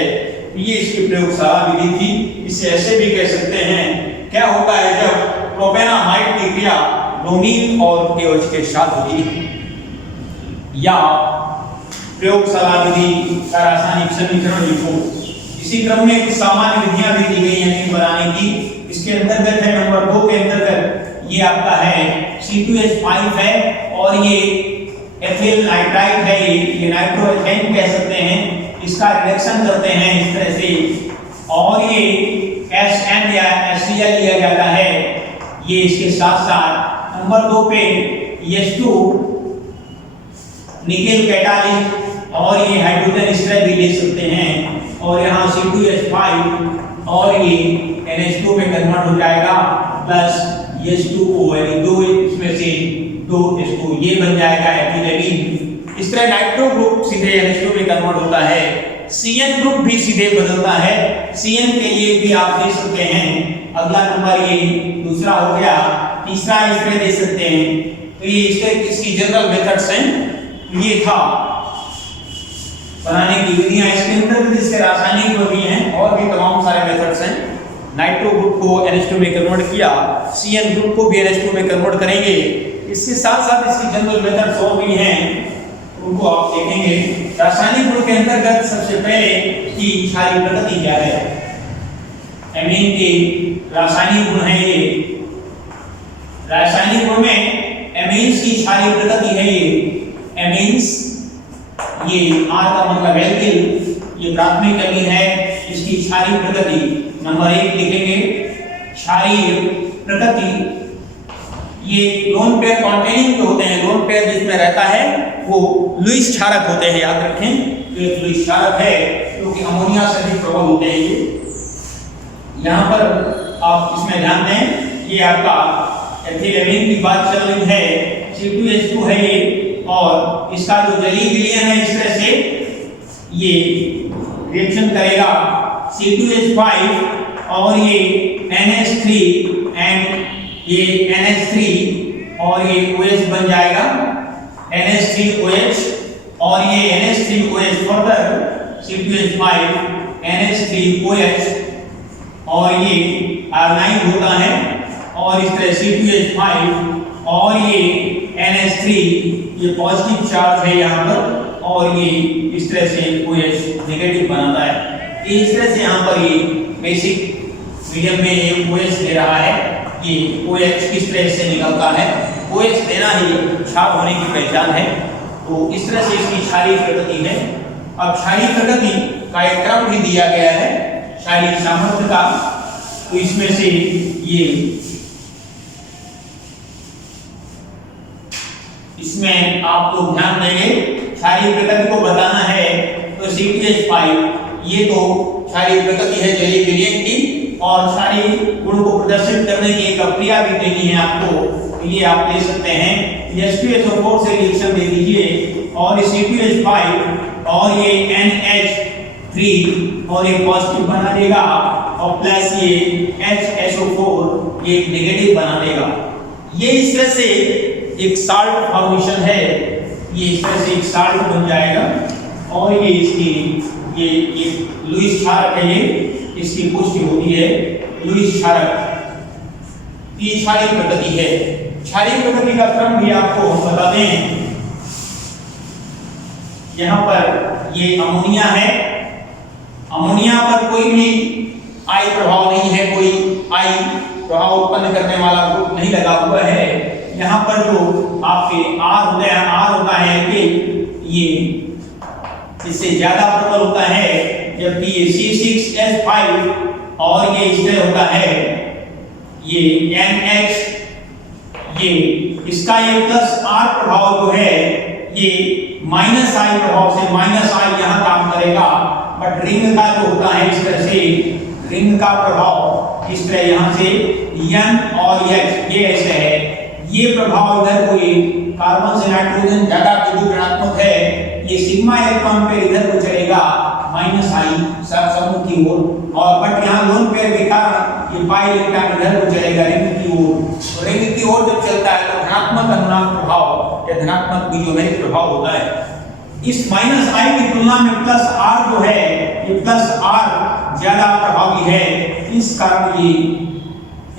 ये इसकी प्रयोगशाला विधि थी। इसे ऐसे भी कह सकते हैं, क्या होता है जब प्रोपेनामाइड की क्रिया ब्रोमीन और KOH के साथ होती है, या प्रयोगशाला विधि का रासायनिक समीकरण लिखो। इसी क्रम में कुछ सामान्य विधियां भी दी गई हैं एमीन बनाने की। इसके अंतर्गत है नंबर 2 के अंतर्गत ये आपका है C2H5 है और ये एथिल नाइट्राइड है, ये नाइट्रोएथेन कह सकते हैं। इसका रिएक्शन करते हैं इस तरह से, और ये HN या HCl लिया जाता है। ये इसके साथ साथ नंबर 2 पे H2 निकेल कैटालिस्ट और ये हाइड्रोजन इस तरह भी ले सकते हैं, और यहाँ C2H5 और ये NH2 में कन्वर्ट हो जाएगा प्लस H2O, यानी 2 इसमें से 2H2 ये बन जाएगा एथिल एमीन। इस तरह नाइट्रो ग्रुप सीधे NH2 में कन्वर्ट होता है। CN ग्रुप भी सीधे बदलता है। CN के लिए भी आप दे सकते हैं। अगला नंबर ये दूसरा हो गया, तीसरा इस तरह दे सकते हैं। तो ये इसकी जनरल मेथड्स हैं। ये था बनाने की विधियां। इसके अंदर इसके रासायनिक भी हैं और भी तमाम सारे मेथड्स हैं। नाइट्रो ग्रुप को NH2 में कन्वर्ट किया, CN ग्रुप को भी NH2 में कन्वर्ट करेंगे। इसके साथ साथ इसकी जनरल मेथड्स और भी हैं, उनको आप देखेंगे। रासायनिक गुण के अंतर्गत सबसे पहले की क्षारीय प्रकृति क्या है। एमीन की रासायनिक गुण है ये। रासायनिक गुण में एमीन्स की क्षारीय प्रकृति है ये। एमीन्स, ये R का मतलब एल्किल, ये प्राथमिक एमीन है। इसकी क्षारीय प्रकृति। नंबर 1 लिखेंगे क्षारीय प्रकृति। ये लोन पेयर कॉन्टेनिंग जो होते हैं, लोन पेयर जिसमें रहता है वो लुईस क्षारक होते हैं, याद रखें। तो एक लुईस क्षारक है क्योंकि अमोनिया से भी प्रबल होते हैं ये। यहाँ पर आप इसमें ध्यान दें, ये आपका एथिलेमीन की बात चल रही है, C2H2 है ये, और इसका जो जलीय विलयन है इस तरह से ये रिएक्शन करेगा C2H5 और ये NH3 एंड ये NH3 और ये OH बन जाएगा NH3OH, और ये NH3OH फर्दर C2H5 NH3OH और ये R9 होता है, और इस तरह C2H5 और ये NH3 ये पॉजिटिव चार्ज है यहाँ पर, और ये इस तरह से OH नेगेटिव बनाता है। इस तरह से यहाँ पर ये बेसिक मीडियम में ये OH दे रहा है। ये OH किस तरह से निकलता है, OH देना ही क्षार होने की पहचान है। तो इस तरह से इसकी क्षारीय प्रकृति है। अब क्षारीय प्रकृति का एक क्रम भी दिया गया है क्षारीय सामर्थ्य का। तो इसमें से ये इसमें आप लोग ध्यान देंगे, क्षारीय प्रकृति को बताना है तो C2H5 ये तो क्षारीय प्रकृति है जलीय विलयन की, और क्षारीय गुण को प्रदर्शित करने की एक अक्रिया भी देनी है आपको। ये आप ले सकते हैं, H2SO4 से रिएक्शन दे दीजिए, और C2H5 और ये NH3 और ये पॉजिटिव बना देगा, और प्लस ये HSO4 ये नेगेटिव बना देगा। ये इस तरह से एक साल्ट फॉर्मेशन है, ये इस तरह से एक साल्ट बन जाएगा, और ये इसकी ये लुईस क्षारक है, ये इसकी पुष्टि होती है लुईस क्षारक। ये क्षारीय प्रकृति है। क्षारीय प्रकृति का क्रम भी आपको बता दें, यहाँ पर ये अमोनिया है, अमोनिया पर कोई भी आई प्रभाव नहीं है, कोई आई प्रभाव उत्पन्न करने वाला ग्रुप नहीं लगा हुआ है। यहाँ पर जो आपके R होते हैं, R होता है कि ये इससे ज्यादा प्रबल होता है, जबकि ये C6H5 और ये इस तरह होता है ये NH, ये इसका ये प्लस R प्रभाव जो है ये माइनस I प्रभाव से माइनस I यहाँ काम करेगा, बट रिंग का जो होता है इस तरह से रिंग का प्रभाव इस तरह यहाँ से N और H ये ऐसे है, ये प्रभाव इधर कोई कार्बन से नाइट्रोजन ज्यादा विद्युत ऋणात्मक है, ये सिग्मा इलेक्ट्रॉन पेयर इधर को चलेगा माइनस I समूह की ओर, और बट यहाँ लोन पेयर के कारण ये पाई इलेक्ट्रॉन इधर को चलेगा रिंग की ओर। तो रिंग की ओर जब चलता है तो धनात्मक अनुनाद प्रभाव या धनात्मक बीजोमेरिक प्रभाव होता है। इस माइनस I की तुलना में प्लस R जो है, ये प्लस R ज्यादा प्रभावी है, इस कारण ये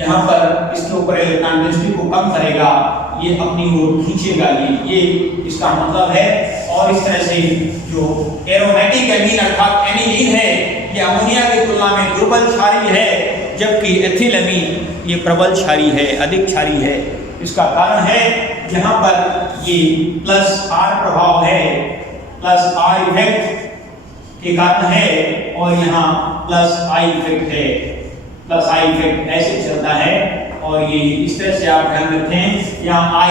यहाँ पर इसके ऊपर इलेक्ट्रॉन डेंसिटी को कम करेगा, ये अपनी ओर खींचेगा, ये इसका मतलब है। और इस तरह से जो एरोमेटिक एमीन अर्थात एनिलीन है, ये अमोनिया की तुलना में दुर्बल क्षारीय है, जबकि एथिलेमीन ये प्रबल क्षारीय है, अधिक क्षारीय है। इसका कारण है यहाँ पर ये प्लस R प्रभाव है, प्लस R इफेक्ट के कारण है, और यहाँ प्लस I इफेक्ट है, प्लस I इफेक्ट ऐसे चलता है। और ये इस तरह से आप ध्यान रखें, यहाँ I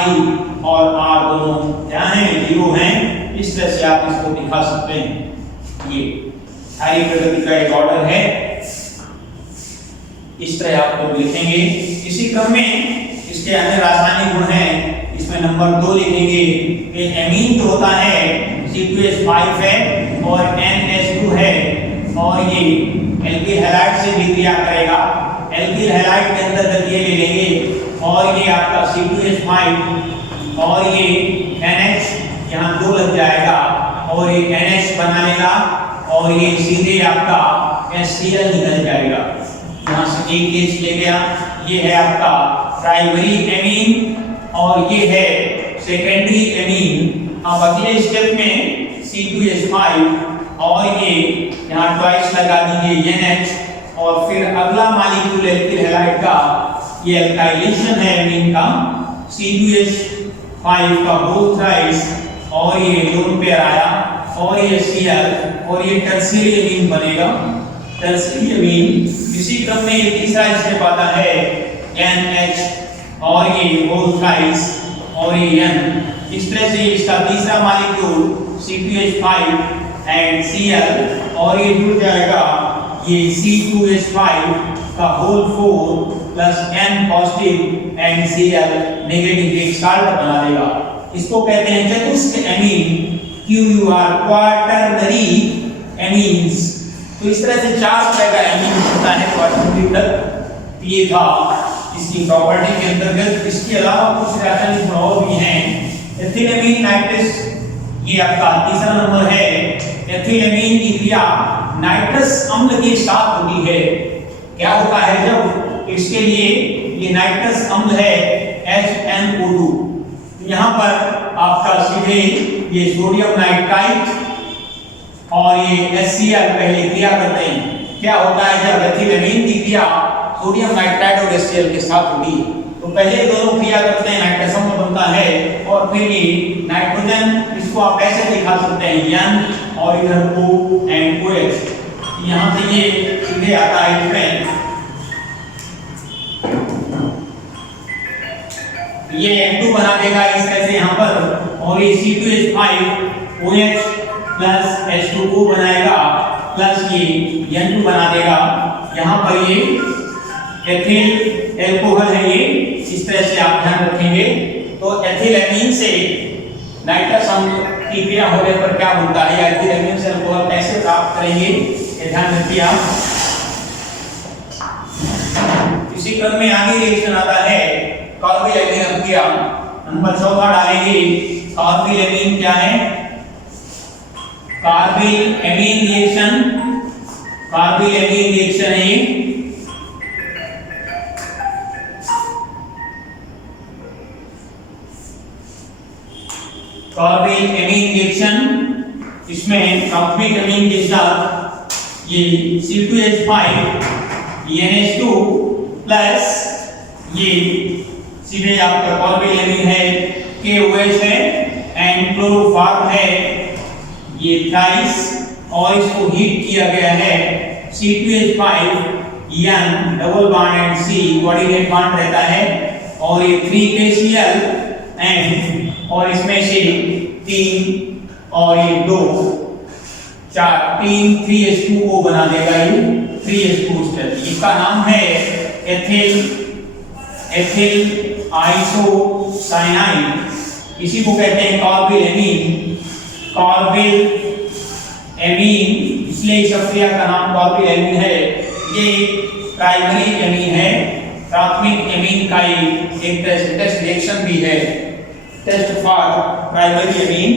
और R दोनों क्या हैं, 0 हैं, इस तरह से आप इसको दिखा सकते हैं। ये क्षारीय प्रकृति का एक ऑर्डर है, इस तरह आप लोग लिखेंगे। इसी क्रम में इसके अन्य रासायनिक गुण हैं, इसमें नंबर 2 लिखेंगे कि एमीन जो होता है C2H5 है और NH2 है, और ये एल्किल हैलाइड से भी क्रिया करेगा, एल्किल हैलाइड के अंदर गतिये ले लेंगे, और ये आपका C2H5 और ये NH यहाँ 2 लग जाएगा, और ये NH बना लेगा, और ये सीधे आपका HCl निकल जाएगा। यहाँ से एक केस ले गया, ये है आपका प्राइमरी एमीन और ये है सेकेंडरी एमीन। अब अगले स्टेप में C2H5 और ये यहाँ ट्वाइस लगा दीजिए NH, और फिर अगला मॉलिक्यूल एल्किल हैलाइड का ये अल्काइलेशन है एमीन का C2H5 का होल थ्राइस, और ये लोन पेयर आया, और ये Cl, और ये टर्शियरी एमीन बनेगा। टर्शियरी अमीन। इसी क्रम में ये तीसरा स्टेप आता है NH और ये होल थ्राइस और ये N। इस तरह से इसका तीसरा मॉलिक्यूल C2H5 एंड Cl और ये जुड़ जाएगा ये C2H5 का whole 4 plus N positive and Cl negative एक साल्ट बना देगा। इसको कहते हैं चतुष्क एमीन, QUR क्वाटरनरी एमीन्स। तो इस तरह से 4 तरह का एमीन होता है क्वाटरनरी तक। ये था इसकी प्रॉपर्टी के अंतर्गत। इसके अलावा कुछ रासायनिक गुण और भी हैं। एथिलेमीन नाइट्रस ये आपका तीसरा नंबर है। एथिलेमीन की क्रिया नाइट्रस अम्ल के साथ होती है। क्या होता है जब इसके लिए ये नाइट्रस अम्ल है HNO2, यहाँ पर आपका सीधे ये सोडियम नाइट्राइट और ये HCl पहले क्रिया करते हैं। क्या होता है जब एथिलेमीन की क्रिया सोडियम नाइट्राइट और HCl के साथ होती है तो पहले दोनों क्रिया करते हैं, नाइट्रस अम्ल बनता है और फिर ये नाइट्रोजन, इसको आप ऐसे दिखा सकते हैं N और इधर O एंड OH। यहाँ से ये सीधे आता है इसमें, ये N2 बना देगा इस तरह से यहाँ पर और ये C2H5 OH प्लस H2O बनाएगा प्लस ये N2 बना देगा। यहाँ पर ये एथिल एल्कोहल है ये, इस तरह से आप ध्यान रखेंगे। तो एथिलेमीन से नाइट्रस अम्ल की क्रिया होने पर क्या बनता है या एथिलेमीन से अल्कोहल कैसे प्राप्त करेंगे ये ध्यान रखिए आप। इसी क्रम में आगे रिएक्शन आता है कार्बोइलेमीन अभिक्रिया। नंबर 14 डालेंगे। कार्बोइलेमीन क्या है? कार्बोइलेमीन रिएक्शन, कार्बोइलेमीन रिएक्शन है कार्बोइलेमीन रिएक्शन। इसमें प्राथमिक अमीन के साथ ये C2H5 NH2 प्लस ये सीधे आपका कार्बोइलेमीन है KOH है एंड क्लोरोफॉर्म है ये थ्राइस और इसको हीट किया गया है C2H5 N double bond and C coordinate bond रहता है और ये 3KCl एंड और इसमें से 3 और ये 2 4 3 3H2O बना देगा ये 3H2 स्टेट। इसका नाम है एथिल आइसोसाइनाइड। इसी को कहते हैं कार्बोइलेमीन। कार्बोइलेमीन इसलिए इस अभिक्रिया का नाम कार्बोइलेमीन है। ये प्राइमरी एमीन है, प्राथमिक एमीन का एक टेस्ट रिएक्शन भी है। Test for primary amine,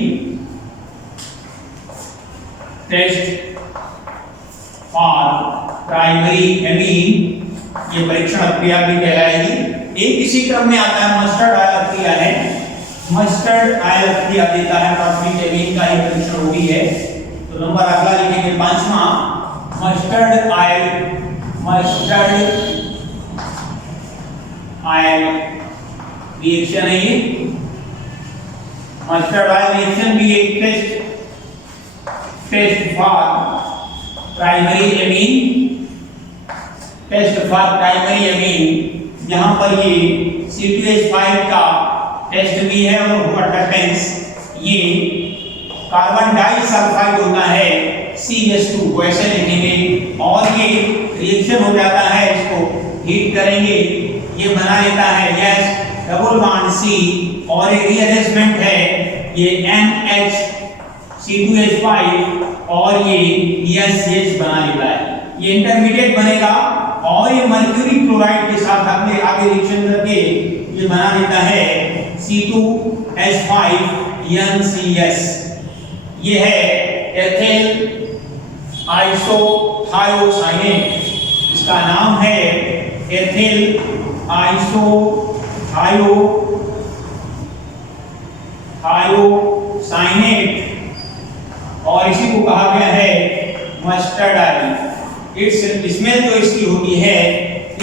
test for primary amine, ये परीक्षण अभिक्रिया भी कहलाएगी। एक इसी क्रम में आता है मस्टर्ड आयल अभिक्रिया है। मस्टर्ड आयल अभिक्रिया देता है प्राथमिक एमीन का एक परीक्षण होगी है। तो नंबर अगला लिखेंगे 5वां mustard oil, mustard oil reaction है ये। मस्टर्ड आयल रिएक्शन भी एक test for primary amine, test for primary amine. यहाँ पर ये C2H5 का टेस्ट भी है और कंडक्टेंस ये कार्बन डाइसल्फाइड होता है CH2 को ऐसे लिखेंगे और ये रिएक्शन हो जाता है, इसको हीट करेंगे, ये बना लेता है गैस डबल बॉन्ड C और ये रीअरेंजमेंट है ये NH C2H5 और ये ESH बना लेता है। ये इंटरमीडिएट बनेगा और ये मर्क्यूरी क्लोराइड के साथ अपने आगे रिएक्शन करके ये बना लेता है C2H5 NCS। ये है एथिल आइसोथायोसाइनेट। इसका नाम है एथिल थायोसाइनेट और इसी को कहा गया है मस्टर्ड ऑयल। इट्स स्मेल जो इसकी होती है,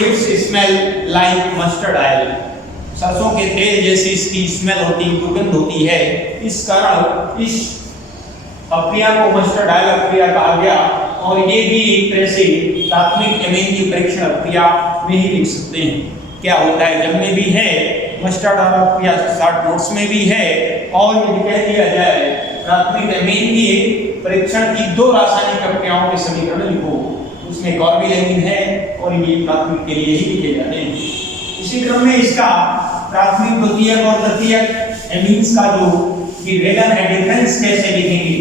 it's smell like mustard oil. सरसों के तेल जैसी इसकी स्मेल होती है, दुर्गंध होती है। इस कारण इस अभिक्रिया को मस्टर्ड ऑयल अभिक्रिया कहा गया। और ये भी एक तरह से प्राथमिक एमीन की परीक्षण क्रिया में ही लिख सकते हैं। क्या होता है जब में भी है, मस्टर्ड और या शॉर्ट नोट्स में भी है, और यदि कह दिया जाए प्राथमिक एमीन की परीक्षण की 2 रासायनिक अभिक्रियाओं के समीकरण लिखो, उसमें कार्बोनिल है और ये प्राथमिक के लिए ही लिखे जाते हैं। इसी क्रम में इसका प्राथमिक, द्वितीयक और तृतीयक एमीन्स का जो रिलेशन है, डिफरेंस कैसे लिखेंगे?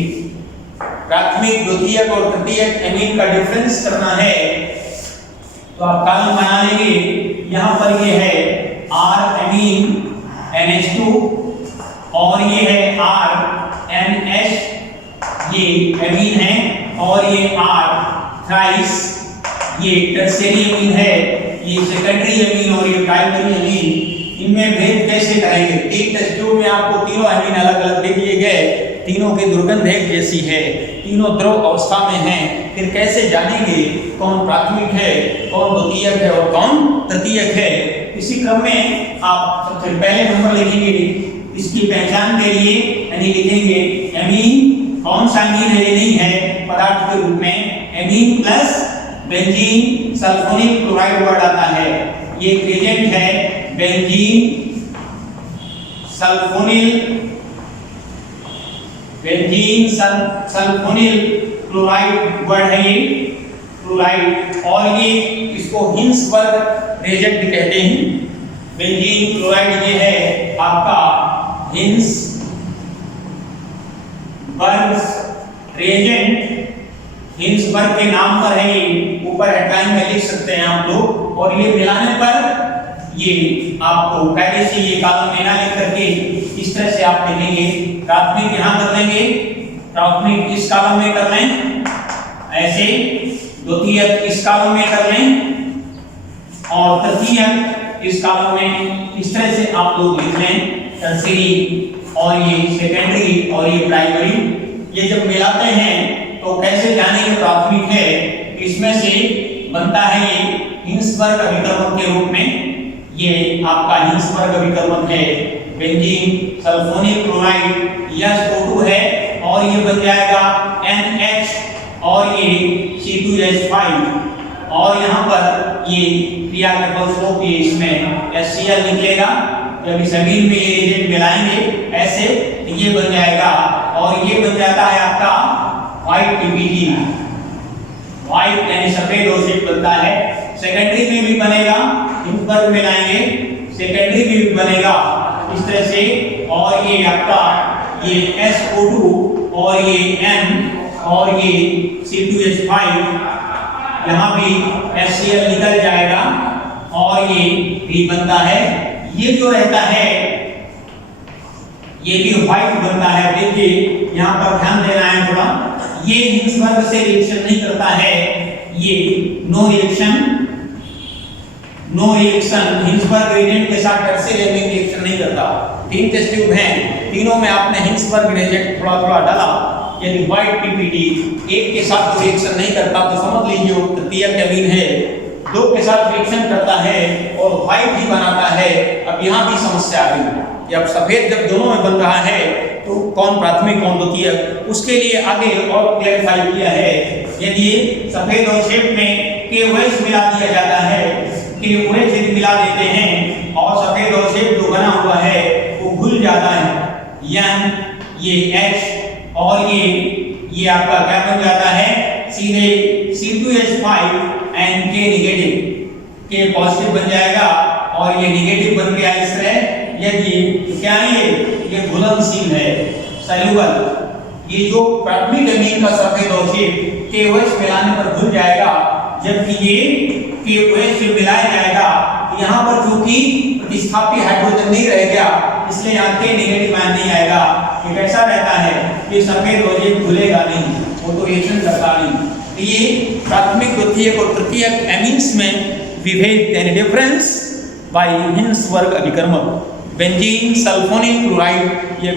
प्राथमिक, द्वितीयक और तृतीयक एमीन का डिफरेंस करना है तो आप कॉलम बना लेंगे। यहाँ पर ये है R एमीन NH2 और ये है R NH, ये एमीन है, और ये R थ्राइस, ये टर्शियरी एमीन है, ये सेकेंडरी एमीन और ये प्राइमरी एमीन। इनमें भेद कैसे करेंगे? 3 टेस्ट ट्यूब में आपको तीनों एमीन अलग अलग दे दिए गए, तीनों की दुर्गंध एक जैसी है, तीनों द्रव अवस्था में हैं। फिर कैसे जानेंगे कौन प्राथमिक है, कौन द्वितीयक है और कौन तृतीयक है? इसी क्रम में आप सबसे पहले नंबर लिखेंगे इसकी पहचान के लिए, यानी लिखेंगे एमीन कौन सा एमीन है, ये नहीं है पदार्थ के रूप में, amine plus benzene sulphonyl chloride word आता है, ये एक रिएजेंट है, बेंजीन सल्फोनिल क्लोराइड वर्ड है, ये क्लोराइड, और ये इसको हिंसबर्ग रिएजेंट भी कहते हैं। बेंजीन क्लोराइड ये है आपका हिंसबर्ग रिएजेंट, हिंसबर्ग के नाम पर है, ये ऊपर हेडलाइन में लिख सकते हैं आप लोग। और ये मिलाने पर ये आपको पहले से ये कॉलम में ना लिख करके इस तरह से आप लिखेंगे। प्राथमिक यहाँ कर लेंगे, प्राथमिक इस कॉलम में कर लें ऐसे, द्वितीयक इस कॉलम में कर लें, और तृतीयक इस कॉलम में इस तरह से आप लोग लिख लें, टर्शियरी और ये सेकेंडरी और ये प्राइमरी। ये जब मिलाते हैं तो कैसे जानेंगे प्राथमिक है? इसमें से बनता है ये हिंसबर्ग अभिकर्मक के रूप में, ये आपका हिंसबर्ग अभिकर्मक है, बेंजीन सल्फोनिल क्लोराइड SO2 है, और ये बन जाएगा NH और ये C2H5, और यहाँ पर ये क्रिया के फलस्वरूप ये इसमें HCl निकलेगा। जब इस अमीन में ये रिएजेंट मिलाएंगे ऐसे, ये बन जाएगा, और ये बन जाता है आपका व्हाइट PPG, व्हाइट यानी सफेद ओशिट बनता है। सेकेंडरी में भी बनेगा, हिंसबर्ग मिलाएंगे, सेकेंडरी में भी बनेगा इस तरह से, और ये आपका ये SO2 और ये N और ये C2H5, यहाँ भी HCl निकल जाएगा, और ये भी बनता है। ये जो रहता है ये भी व्हाइट बनता है। देखिए यहाँ पर ध्यान देना है थोड़ा, ये हिंसबर्ग से रिएक्शन नहीं करता है, ये नो रिएक्शन हिंसबर्ग रिएजेंट के साथ टर्शियरी एमीन रिएक्शन नहीं करता। 3 टेस्ट ट्यूब हैं, तीनों में आपने हिंसबर्ग रिएजेंट थोड़ा थोड़ा डाला, यदि व्हाइट PPT एक के साथ तो रिएक्शन नहीं करता तो समझ लीजिए वो तृतीयक एमीन है, 2 के साथ रिएक्शन करता है और व्हाइट ही बनाता है। अब यहाँ भी समस्या आ गई कि अब सफेद जब दोनों में बन रहा है तो कौन प्राथमिक कौन द्वितीयक, उसके लिए आगे और क्लैरिफाई किया है। यदि सफेद और शेप में KOH मिला दिया जाता है, KOH यदि मिला देते हैं और सफेद और शेप जो बना हुआ है वो भूल जाता है, N ये H और ये आपका क्या बन जाता है, सीधे C2H5 and K negative, K positive बन जाएगा और ये नेगेटिव बन गया इस तरह। यदि क्या है ये घुलनशील है, सॉल्युबल। ये जो प्राथमिक एमीन का सफेद अवशेष KOH मिलाने पर घुल जाएगा, जबकि ये KOH से मिलाया जाएगा यहाँ पर चूंकि प्रतिस्थापी हाइड्रोजन नहीं रह गया, इसलिए यहाँ K नेगेटिव आयन नहीं आएगा। ये कैसा रहता है, ये सफेद अवशेष घुलेगा नहीं, वो तो रिएक्शन करता नहीं। ये प्राथमिक, द्वितीयक और तृतीयक एमीन्स में विभेद यानी डिफरेंस बाय हिंसबर्ग अभिकर्मक। बेंजीन सल्फोनिल क्लोराइड ये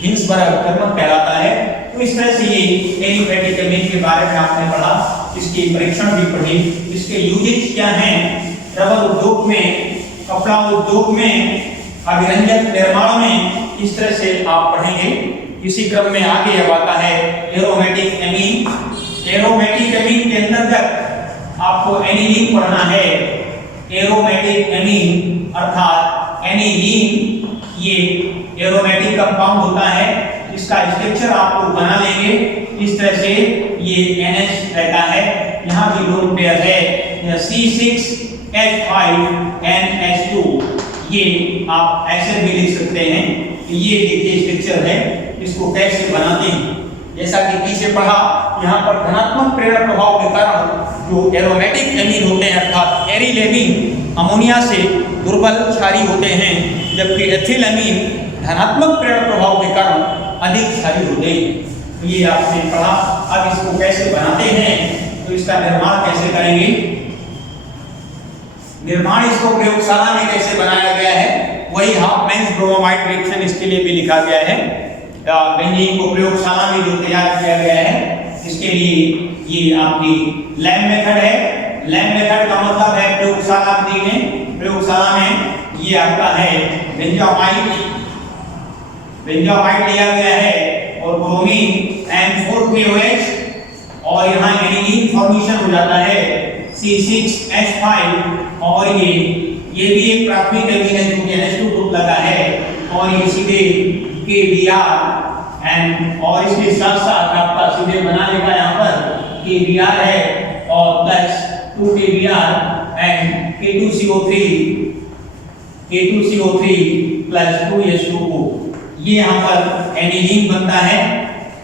हिंसबर्ग अभिकर्मक कहलाता है। तो इस तरह से ये एलिफेटिक एमीन के बारे में आपने पढ़ा, इसकी परीक्षण भी पढ़ी, इसके यूजेज क्या हैं, रबर उद्योग में, कपड़ा उद्योग में, अभिरंजक निर्माण में, इस तरह से आप पढ़ेंगे। इसी क्रम में आगे अब आता है एरोमेटिक एमीन। एरोमेटिक एमीन के अंतर्गत आपको एनिलीन पढ़ना है। एरोमेटिक एमीन अर्थात एनिलीन ये एरोमेटिक कंपाउंड होता है। इसका स्ट्रक्चर आप लोग बना लेंगे इस तरह से। ये NH रहता है, यहाँ भी लोन पेयर है C6H5NH2। ये आप ऐसे भी लिख सकते हैं। ये देखिए स्ट्रक्चर है, इसको कैसे बनाते हैं। जैसा कि पीछे पढ़ा, यहाँ पर धनात्मक प्रेरक प्रभाव के कारण जो एरोमेटिक एमीन होते हैं अर्थात एरिल एमीन अमोनिया से दुर्बल क्षारी होते हैं, जबकि एथिल एमीन धनात्मक प्रेरक प्रभाव के कारण अधिक क्षारी होते हैं। तो ये आपने पढ़ा। अब इसको कैसे बनाते हैं, तो इसका निर्माण कैसे करेंगे। निर्माण इसको प्रयोगशाला में कैसे बनाया गया है, वही हाफमैन्स ब्रोमाइड रिएक्शन इसके लिए भी लिखा गया है। बेंजीन को प्रयोगशाला में जो तैयार किया गया है, इसके लिए ये आपकी लैब मेथड है। लैब मेथड का मतलब है प्रयोगशाला विधि में। प्रयोगशाला में ये आपका है बेंजामाइड लिया गया है और ब्रोमीन M4KOH और यहाँ एनिलीन फॉर्मेशन हो जाता है C6H5 और ये भी एक प्राथमिक एमीन है जो कि NH2 ग्रुप लगा है और ये सीधे KBr एंड और इसके साथ साथ आपका सीधे बना लेगा यहाँ पर KBr है और plus 2KBr and K2CO3 plus 2H2O। ये यहाँ पर एनिलीन बनता है,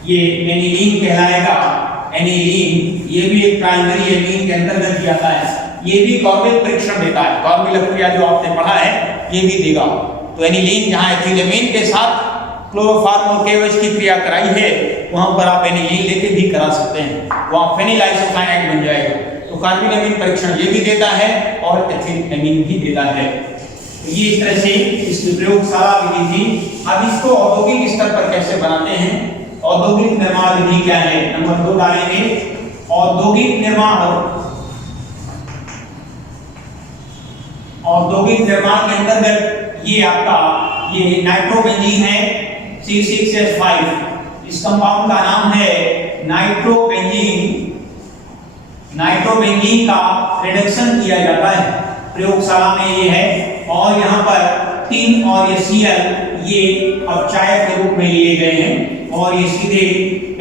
ये एनिलीन कहलाएगा। एनिलीन ये भी एक प्राइमरी एमीन के अंतर्गत जाता है। ये भी कॉर्बिल परीक्षण देता है, कॉर्बिल अभिक्रिया जो आपने पढ़ा है ये भी देगा। तो एनिलीन जहाँ एथिलेमीन के साथ क्लोरोफॉर्म और KOH की क्रिया कराई है, वहाँ पर आप एनिलीन लेके भी करा सकते हैं, वहाँ फेनिल आइसोसाइनाइड बन जाएगा। तो कार्बिल एमीन परीक्षण ये भी देता है और एथिल एमीन भी देता है। तो ये इस तरह से इसकी प्रयोगशाला विधि थी। अब इसको औद्योगिक स्तर पर कैसे बनाते हैं, औद्योगिक निर्माण विधि क्या है, नंबर 2 डालेंगे। औद्योगिक निर्माण के अंतर्गत ये आपका ये नाइट्रोबेंजीन है C6H5। इस कंपाउंड का नाम है नाइट्रोबेंजीन। नाइट्रोबेंजीन का रिडक्शन किया जाता है प्रयोगशाला में ये है और यहाँ पर 3 और ये Cl ये अपचायक के रूप में लिए गए हैं और ये सीधे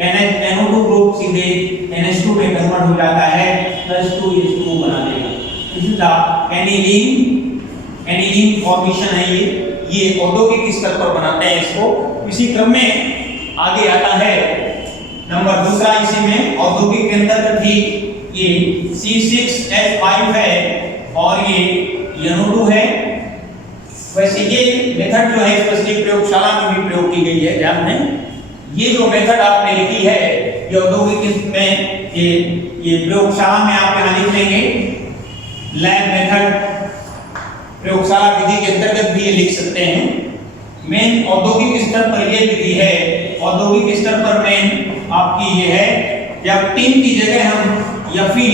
NO2 ग्रुप सीधे NH2 में कन्वर्ट हो जाता है, +2H2O बना देगा। इसका एनिलीन फॉर्मेशन है ये औद्योगिक स्तर पर बनाते हैं इसको। इसी क्रम में आगे आता है नंबर 2 इसी में औद्योगिक के अंतर्गत ही ये C6H5 है और ये NO2 है। वैसे ये मेथड जो है स्पेशली प्रयोगशाला में भी प्रयोग की गई है। ध्यान दें, ये जो मेथड आपने लिखी है ये औद्योगिक में ये प्रयोगशाला में आप यहाँ लिख लेंगे। लैब मेथड प्रयोगशाला विधि के अंतर्गत भी ये लिख सकते हैं। मेन औद्योगिक स्तर पर ये विधि है। औद्योगिक स्तर पर मेन आपकी ये है, जब टीम की जगह हम Fe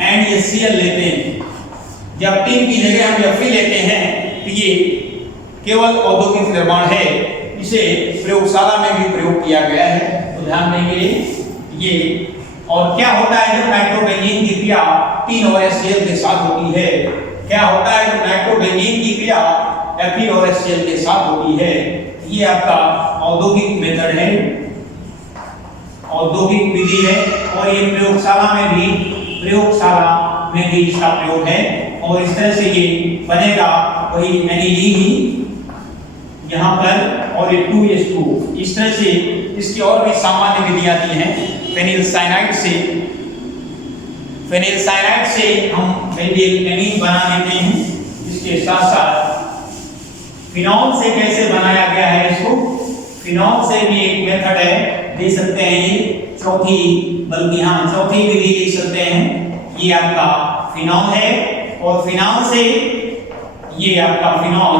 एंड HCl लेते हैं, जब टीम की जगह हम Fe लेते हैं तो ये केवल औद्योगिक निर्माण है। इसे प्रयोगशाला में भी प्रयोग किया गया है, तो ध्यान देंगे ये। और क्या होता है जब नाइट्रोबेंजीन की क्रिया 3 और HCl के साथ होती है, क्या होता है जब नाइट्रोबेंजीन की क्रिया Fe और HCl के साथ होती है। ये आपका औद्योगिक मेथड है, औद्योगिक विधि है और ये प्रयोगशाला में भी इसका प्रयोग है। और इस तरह से ये बनेगा वही एनिलीन ही यहाँ पर और ये 2H2। इस तरह से इसकी और भी सामान्य विधियां दी हैं। फेनिल साइनाइड से हम बेंजील एमीन बना लेते हैं। इसके साथ साथ फिनॉल से कैसे बनाया गया है, इसको फिनॉल से भी एक मेथड है, दे सकते हैं ये चौथी विधि लिख सकते हैं। ये आपका फिनॉल है और फिनॉल से ये आपका फिनॉल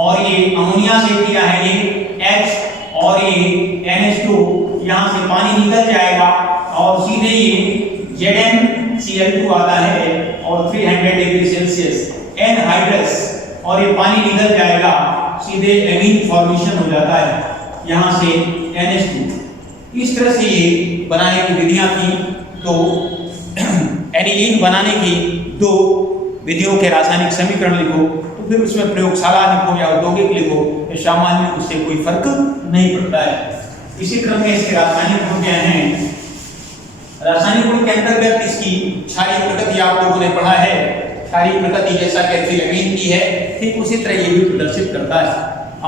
और ये अमोनिया से किया है ये H और ये NH2, यहाँ से पानी निकल जाएगा और सीधे ये ZnCl2 आता है और 300 डिग्री सेल्सियस एनहाइड्रस और ये पानी निकल जाएगा, सीधे एमीन फॉर्मेशन हो जाता है यहाँ से NH2। इस तरह से ये बनाने की विधियां थी। तो एनिलीन बनाने की 2 विधियों के रासायनिक समीकरण लिखो, तो फिर उसमें प्रयोगशाला लिखो या औद्योगिक लिखो, तो सामान्य उससे कोई फर्क नहीं पड़ता है। इसी क्रम में इसके रासायनिक गुण क्या हैं? रासायनिक गुण के अंतर्गत इसकी क्षारीय प्रकृति आप लोगों ने पढ़ा है। क्षारीय प्रकृति जैसा कि एथिलीन की है, ठीक उसी तरह ये भी प्रदर्शित करता है।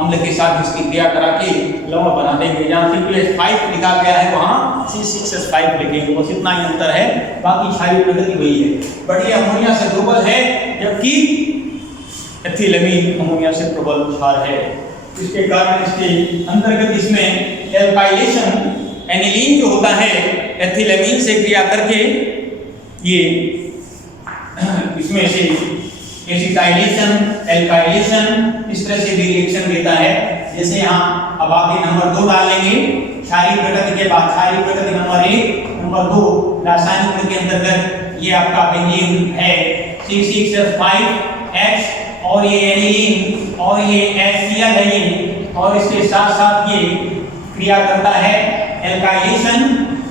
अम्ल के साथ इसकी क्रिया करा के लवण बना देंगे। जहाँ C2H5 लिखा गया है वहाँ C6H5 लिखेंगे, बस इतना ही अंतर है, बाकी क्षारीय प्रकृति वही है। बट ये अमोनिया से दुर्बल है, जबकि एथिलीन अमोनिया से प्रबल क्षार है। इसके कारण इसके अंतर्गत इसमें एल्काइलेशन, एनिलीन जो होता है एथिलीन से क्रिया करके ये इसमें से एसिटाइलेशन, एल्काइलेशन इस तरह से भी रिएक्शन देता है। जैसे यहाँ अब आगे नंबर 2 डालेंगे, क्षारीय प्रकृति के बाद क्षारीय प्रकृति नंबर 1, नंबर 2 रासायनिक गुण के अंतर्गत ये आपका बेंजीन है C6H5, और ये एनिलीन और ये HCl है ये, और इसके साथ साथ ये क्रिया करता है एल्काइलेशन।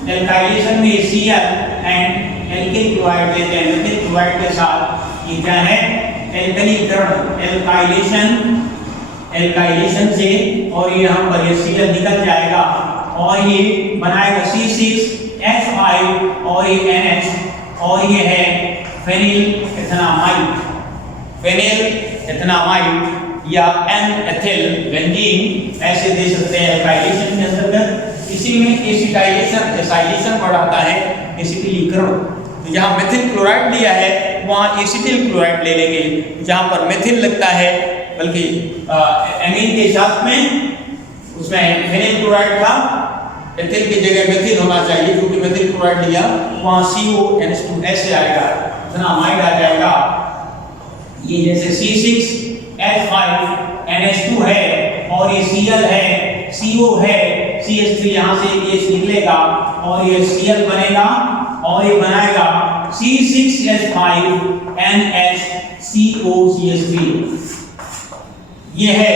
एल्काइलेशन में Cl एंड एल्किल क्लोराइड लेते हैं, एल्किल क्लोराइड के साथ ये क्या है एल्कलीकरण, एल्काइलेशन से, और ये यहाँ पर ये Cl निकल जाएगा और ये बनाएगा C6H5 और ये NH, और ये है फेनिल एथेनामाइड, फेनिल एथेनामाइड या N-एथिल बेंजीन ऐसे दे सकते हैं एल्काइलेशन के अंतर्गत। इसी में एसिटाइलेशन, एसाइलेशन बढ़ाता है, एसिटिलीकरण। तो जहाँ मेथिल क्लोराइड लिया है वहाँ एसिटिल क्लोराइड ले लेंगे, जहाँ पर मेथिल लगता है, बल्कि एमीन के साथ में उसमें फेनिल क्लोराइड था, एथिल की जगह मेथिल होना चाहिए, क्योंकि मेथिल क्लोराइड लिया वहाँ CONH2 ऐसे आएगा, एथेनामाइड आ जाएगा। ये जैसे C6H5 NH2 है और ये Cl है, CO है, CH3 यहाँ से H निकलेगा और ये Cl बनेगा और ये बनाएगा C6H5 NHCOCH3। ये है,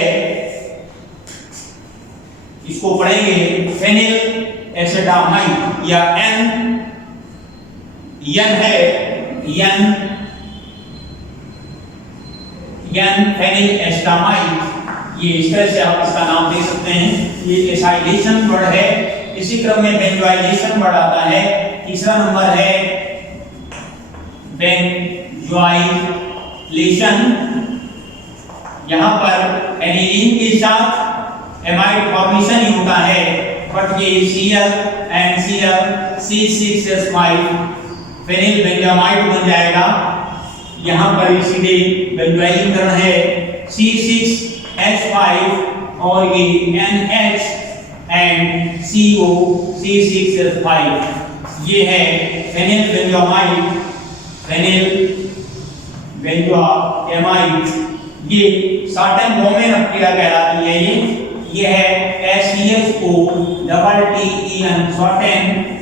इसको पढ़ेंगे फेनिल एसिटामाइड या N है फेनिल एसिटामाइड, ये इस तरह से आप इसका नाम दे सकते हैं। ये एसाइलेशन वर्ड है। इसी क्रम में बेंजोइलेशन वर्ड आता है। तीसरा नंबर है बेंजोइलेशन। यहाँ पर एनिलीन के साथ एमाइड फॉर्मेशन ही होता है, बट ये Cl and Cl C6H5 phenyl benzamide बन जाएगा। यहाँ पर सीधे बेंजोइलीकरण है C6H5 और ये NH एंड CO C6H5, ये है फेनिल बेंजामाइड, फेनिल बेंजामाइड। ये शॉर्टन बोमेन अपक्रिया कहलाती है। ये है SCHO double TEN Schotten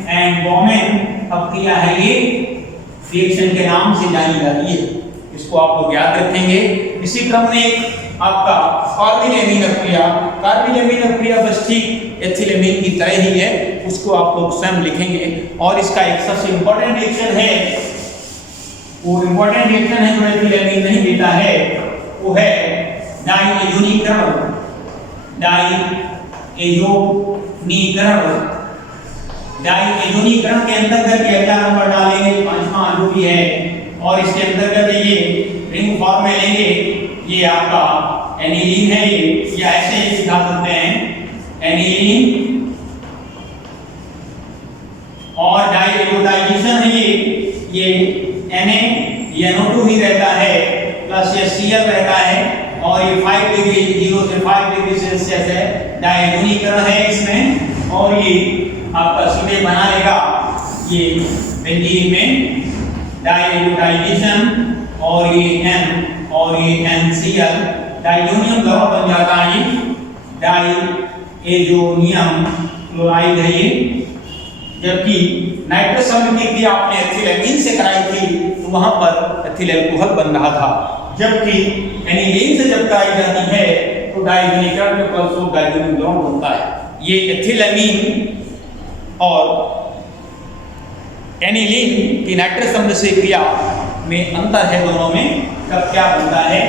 and Baumann अपक्रिया है। ये रिएक्शन के नाम से जानी जाती है, इसको आप लोग याद रखेंगे। इसी क्रम में आपका कार्बिलेमीन अपक्रिया, कार्बिलेमीन अपक्रिया बस ठीक एथिलीन की तरह ही है, उसको आप लोग स्वयं लिखेंगे। और इसका एक सबसे इंपॉर्टेंट रिएक्शन है, वो इंपॉर्टेंट रिएक्शन है जो एथिलीन नहीं देता है, वो है डायएजोनीकरण। डायएजोनीकरण के अंतर्गत ये अगला नंबर डालेंगे, 5वां जो भी है, और इसके अंतर्गत ये रिंग फॉर्म में लेंगे। ये आपका एनिलीन है, ये या ऐसे ही दिखा सकते हैं एनिलीन, और डायएजोडाइजेशन है ये Na ये NO2 ही रहता है, प्लस ये Cl रहता है, और ये 5 डिग्री 0 से 5 डिग्री सेल्सियस है, डायएजोनीकरण है इसमें। और ये आपका सीधे बना लेगा ये बेंजीन में डायएजोडाइजेशन, और ये N और ये NCl डाइजोनियम लवण बन जाता है, डाइएजोनियम क्लोराइड है ये। जबकि नाइट्रस अम्ल की क्रिया आपने एथिलीन से कराई थी, तो वहां पर एथिल अल्कोहल बन रहा था, जबकि एनिलीन से जब कराई जाती है तो डायजोनीकरण के फलस्वरूप डायजोनियम लवण बनता है। ये एथिलीन और एनिलीन की नाइट्रस अम्ल से क्रिया में अंतर है दोनों में, कब क्या बनता है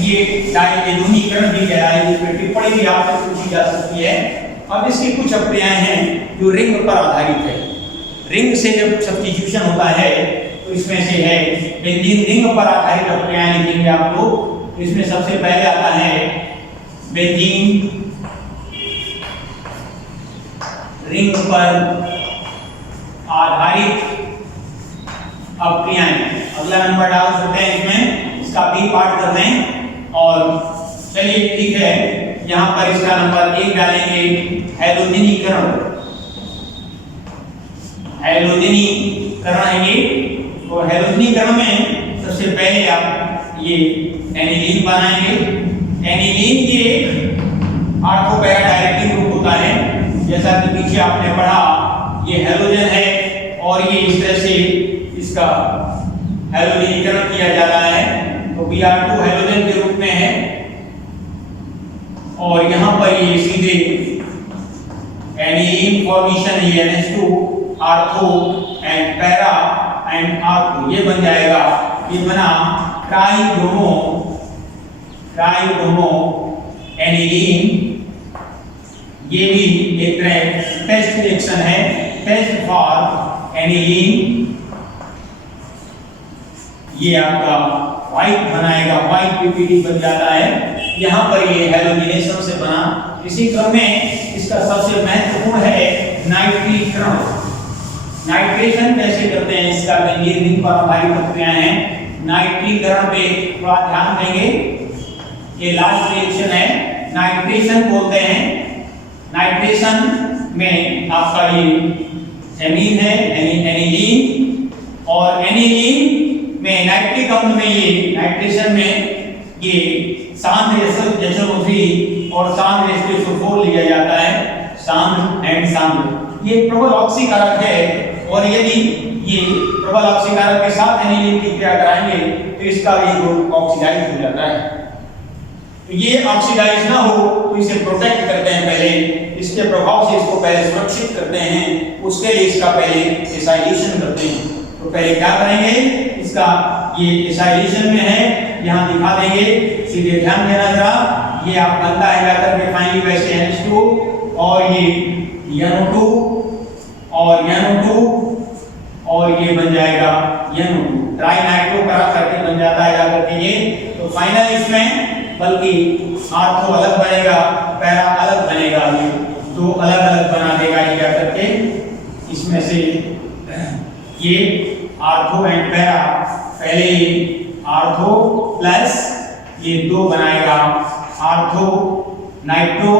ये डायजोनीकरण भी गया है, इस पर टिप्पणी भी आपसे पूछी जा सकती है। अब इसकी कुछ अभिक्रियाएं हैं जो रिंग पर आधारित है। रिंग से जब सब्स्टिट्यूशन होता है तो इसमें से है बेंजीन रिंग पर आधारित अभिक्रियाएं लिखेंगे आप लोग। इसमें सबसे पहले आता है बेंजीन रिंग पर आधारित अभिक्रियाएं। अगला नंबर डाल सकते हैं इसमें, इसका बी पार्ट कर दें। और चलिए ठीक है, यहाँ पर इसका नंबर 1 डालेंगे हैलोजनीकरण। हैलोजनीकरण है ये, तो हैलोजनीकरण में सबसे पहले आप ये एनिलीन बनाएंगे। एनिलीन ये आर्थो पैरा डायरेक्टिव ग्रुप होता है, जैसा कि पीछे आपने पढ़ा ये हैलोजन है और ये इस तरह से इसका हैलोजनीकरण किया जा रहा है, तो Br2 हैलोजन के रूप में है। और यहाँ पर ये सीधे एनिलीन फॉर्मेशन ये NH2 ortho and para and ortho ये बन जाएगा। ये बना ट्राइब्रोमो एनिलीन। ये भी एक तरह टेस्ट रिएक्शन है, टेस्ट फॉर एनिलीन। ये आपका व्हाइट बनाएगा, व्हाइट पीपीडी बन जाता है। यहाँ पर ये हैलोजिनेशन से बना। इसी क्रम में इसका सबसे महत्वपूर्ण है नाइट्रीकरण। नाइट्रेशन कैसे करते हैं इसका बेंजीन रिंग पर आधारित प्रक्रियाएं हैं। नाइट्रीकरण पे थोड़ा ध्यान देंगे, ये लास्ट रिएक्शन है, नाइट्रेशन बोलते हैं। नाइट्रेशन में आपका ये एमीन है एनिलीन, और एनिलीन में नाइट्रिक अम्ल में ये नाइट्रेशन में ये सांद्र SO3 और सांद्र SO4 लिया जाता है, सांद्र एंड सांद्र। ये प्रबल ऑक्सीकारक है, और यदि ये प्रबल ऑक्सीकारक के साथ एनिलीन की क्रिया कराएंगे तो इसका भी ग्रुप ऑक्सीडाइज हो जाता है। तो ये ऑक्सीडाइज ना हो तो इसे प्रोटेक्ट करते हैं पहले, इसके प्रभाव से इसको पहले सुरक्षित करते हैं, उसके लिए इसका पहले एसाइलेशन करते हैं। तो पहले क्या करेंगे, इसका ये एसाइलेशन में है, यहाँ दिखा देंगे, सीधे ध्यान देना जरा। ये आप बनता है जाकर के फाइनली वैसे NH2 और ये NO2 और NO2 और ये बन जाएगा NO2, ट्राई नाइट्रो करा करके बन जाता है जाकर के ये। तो फाइनल इसमें बल्कि आर्थो अलग बनेगा, पैरा अलग बनेगा, ये दो अलग अलग बना देगा ये क्या करके। इसमें से ये आर्थो एंड पैरा, पहले आर्थो प्लस ये दो बनाएगा ortho nitro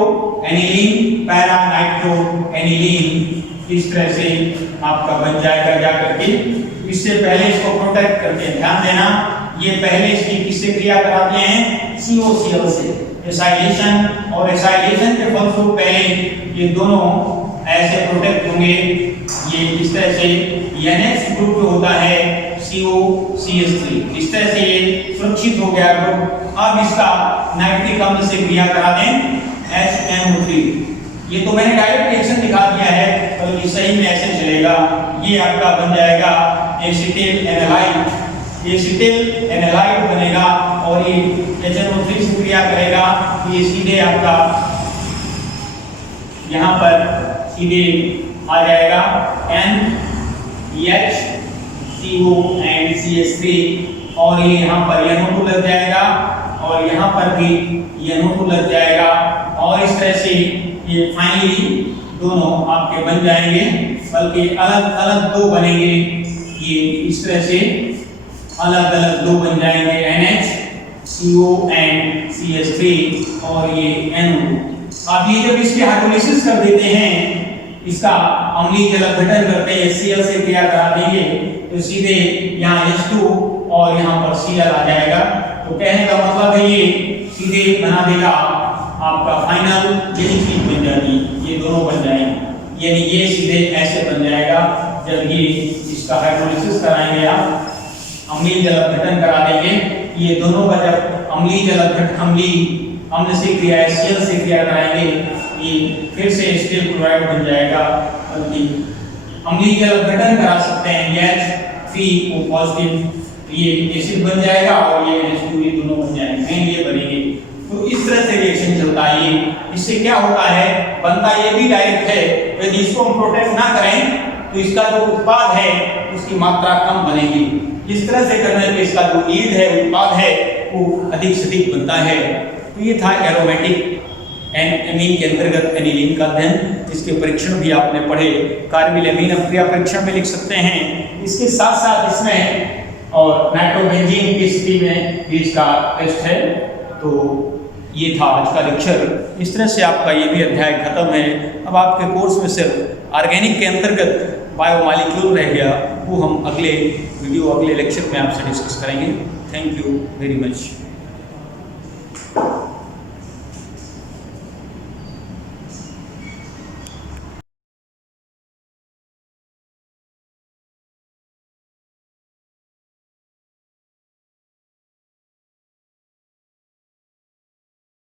aniline, para nitro aniline, इस तरह से आपका बन जाएगा जा करके। इससे पहले इसको प्रोटेक्ट करते हैं, ध्यान देना, ये पहले इसकी किससे क्रिया कराते हैं, COCl से, एसाइलेशन, और एसाइलेशन के फलस्वरूप पहले ये दोनों ऐसे प्रोटेक्ट होंगे। ये इस तरह से NH ग्रुप जो होता है COCH3, इस तरह से ये सुरक्षित हो गया ग्रुप। अब इसका नाइट्रिक अम्ल से क्रिया करा दें HNO3। ये तो मैंने डायरेक्ट रिएक्शन दिखा दिया है, बल्कि सही में ऐसे चलेगा। ये आपका बन जाएगा एसिटिल एनालाइड, एसिटिल एनालाइड बनेगा, और ये HNO3 से क्रिया करेगा, ये सीधे आपका यहाँ पर सीधे आ जाएगा NHCO एंड CH3, और ये यहाँ पर NO2 लग जाएगा, और यहाँ पर भी NO2 लग जाएगा, और इस तरह से ये फाइनली दोनों आपके बन जाएंगे, बल्कि अलग अलग दो बनेंगे। ये इस तरह से अलग अलग दो बन जाएंगे, NHCO एंड CH3 और ये NO2। अब ये जब इसके हाइड्रोलिसिस कर देते हैं, इसका अम्लीय जल अपघटन करते हैं, HCl से क्रिया करा देंगे, तो सीधे यहाँ H2 और यहाँ पर Cl आ जाएगा। तो कहने का मतलब है ये सीधे बना देगा आपका फाइनल यही चीज बन जाती, ये दोनों बन जाएंगे, यानी ये सीधे ऐसे बन जाएगा। जब ये इसका हाइड्रोलिसिस कराएंगे आप, अम्लीय जल अपघटन करा देंगे, ये दोनों का जब अम्लीय जल अपघटन अम्ल से क्रिया HCl से क्रिया कराएंगे, ये फिर से एसिटिल क्लोराइड बन जाएगा, बल्कि अम्लीय के अपघटन करा सकते हैं, H3O पॉजिटिव, ये एसिड बन जाएगा और ये H2 ये दोनों बन जाएंगे, ये बनेंगे। तो इस तरह से रिएक्शन चलता है ये। इससे क्या होता है, बनता ये भी डायरेक्ट है, यदि इसको हम प्रोटेक्ट ना करें तो इसका जो उत्पाद है उसकी मात्रा कम बनेगी। इस तरह से करने पे इसका जो यील्ड है, उत्पाद है, वो अधिक से अधिक बनता है। तो ये था एरोमेटिक एमीन के अंतर्गत एनिलीन का अध्ययन, जिसके परीक्षण भी आपने पढ़े, कार्बिल एमीन अभिक्रिया परीक्षण में लिख सकते हैं। इसके साथ साथ इसमें और नाइट्रोबेंजीन की स्थिति में भी इसका टेस्ट है। तो ये था आज का लेक्चर। इस तरह से आपका ये भी अध्याय खत्म है। अब आपके कोर्स में सिर्फ ऑर्गेनिक के अंतर्गत बायोमॉलिक्यूल रह गया, वो हम अगले वीडियो, अगले लेक्चर में आपसे डिस्कस करेंगे। Thank you very much.